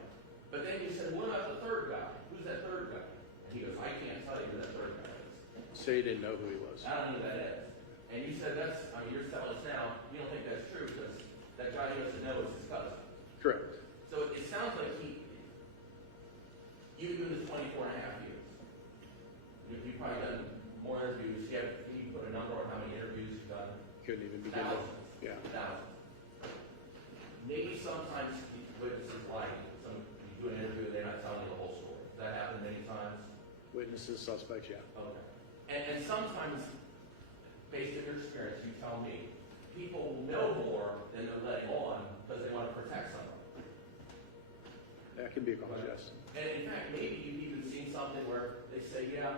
But then you said, what about the third guy? Who's that third guy? And he goes, I can't tell you who that third guy is. So you didn't know who he was. I don't know who that is. And you said you're telling us now, you don't think that's true because that guy you doesn't know is his cousin. Correct. So it sounds like you've been this 24 and a half years. You've probably done more interviews. Can you put a number on how many interviews you've done? Couldn't even begin to. Thousands. Yeah. Thousands. Maybe sometimes witnesses lie. You do an interview and they're not telling you the whole story. Does that happen many times? Witnesses, suspects, yeah. Okay. And sometimes, based on your experience, you tell me, people know more than they're letting on because they want to protect somebody. That can be a cause, yes. And in fact, maybe you've even seen something where they say, yeah,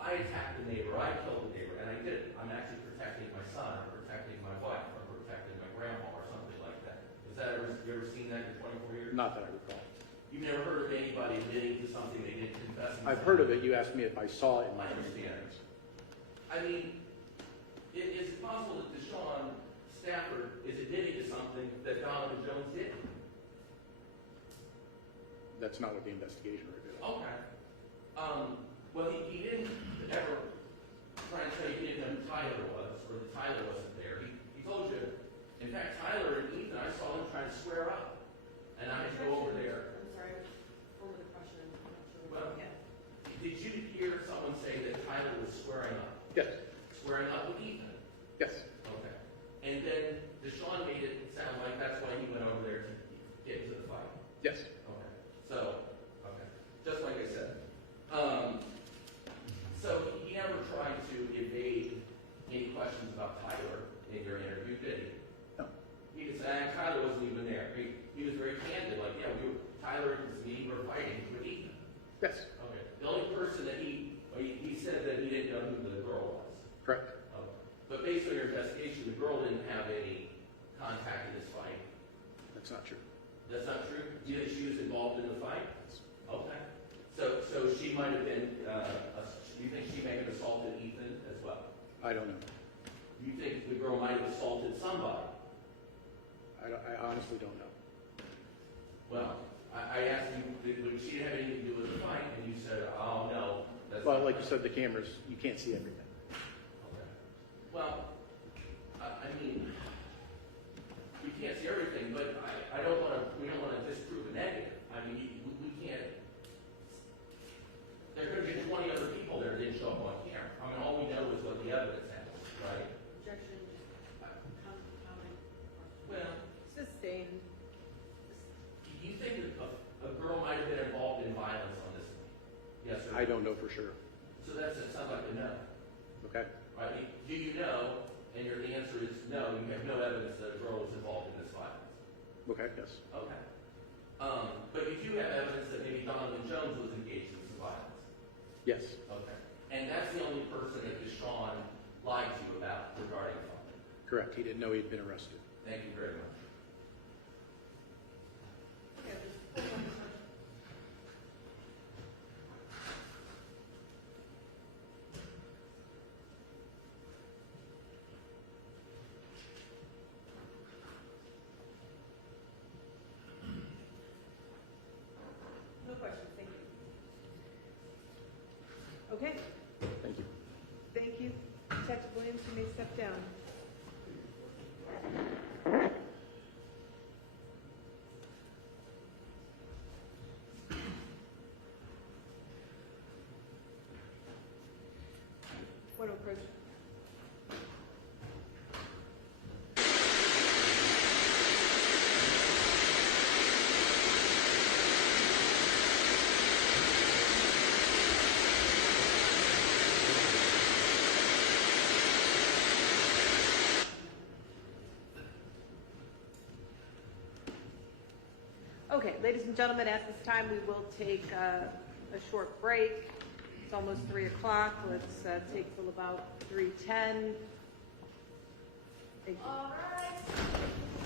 I attacked the neighbor, I killed the neighbor, and I did it. I'm actually protecting my son, or protecting my wife, or protecting my grandma, or something like that. You ever seen that in 24 years? Not that I recall. You've never heard of anybody admitting to something they didn't confess? I've heard of it. You asked me if I saw it in my I understand. experience. I mean, is it possible that Deshaun Stafford is admitting to something that Donovan Jones did? That's not what the investigation revealed. Okay. Well, he didn't ever try and tell you he didn't know who Tyler was, or that Tyler wasn't there. He told you. In fact, Tyler and Ethan, I saw them trying to square up. And I had to go over there. I'm sorry, forward the question, I'm not sure. Well, Yeah. did you hear someone say that Tyler was squaring up? Yes. Squaring up with Ethan? Yes. Okay. And then Deshaun made it sound like that's why he went over there to get into the fight. Yes. Okay. So, okay. Just like I said. So he never tried to evade any questions about Tyler in your interview, did he? No. He just said, Tyler wasn't even there. He was very candid, like, yeah, Tyler and me were fighting with Ethan. Yes. Okay. The only person that he said that he didn't know who the girl was. Correct. Okay. But based on your investigation, the girl didn't have any contact in this fight. That's not true. That's not true? You think she was involved in the fight? Okay. So she might have been, you think she may have assaulted Ethan as well? I don't know. You think the girl might have assaulted somebody? I honestly don't know. Well, I asked you, would she have anything to do with the fight? And you said, oh, no. That's Well, not like you right. said, the cameras, you can't see everything. Okay. Well, I mean, we can't see everything, but we don't want to disprove a negative. I mean, we can't. There could have been 20 other people there that didn't show up on camera. I mean, all we know is what the evidence has, right? Objection, comment. Well, Sustained. do you think that a girl might have been involved in violence on this one? Yes or no? I don't know for sure. So that sounds like a no, Okay. right? Do you know? And your answer is no. You have no evidence that a girl was involved in this violence. Okay. Yes. Okay. But you do have evidence that maybe Donovan Jones was engaged in some violence. Yes. Okay. And that's the only person that Deshaun lied to you about regarding something. Correct. He didn't know he'd been arrested. Thank you very much. Yeah, there's one more question. No questions, thank you. Okay, Thank you. thank you. Detective Williams, you may step down. Point of approach. Okay, ladies and gentlemen, at this time, we will take a a short break. It's almost 3 o'clock. Let's take till about 3:10. Thank you. All right.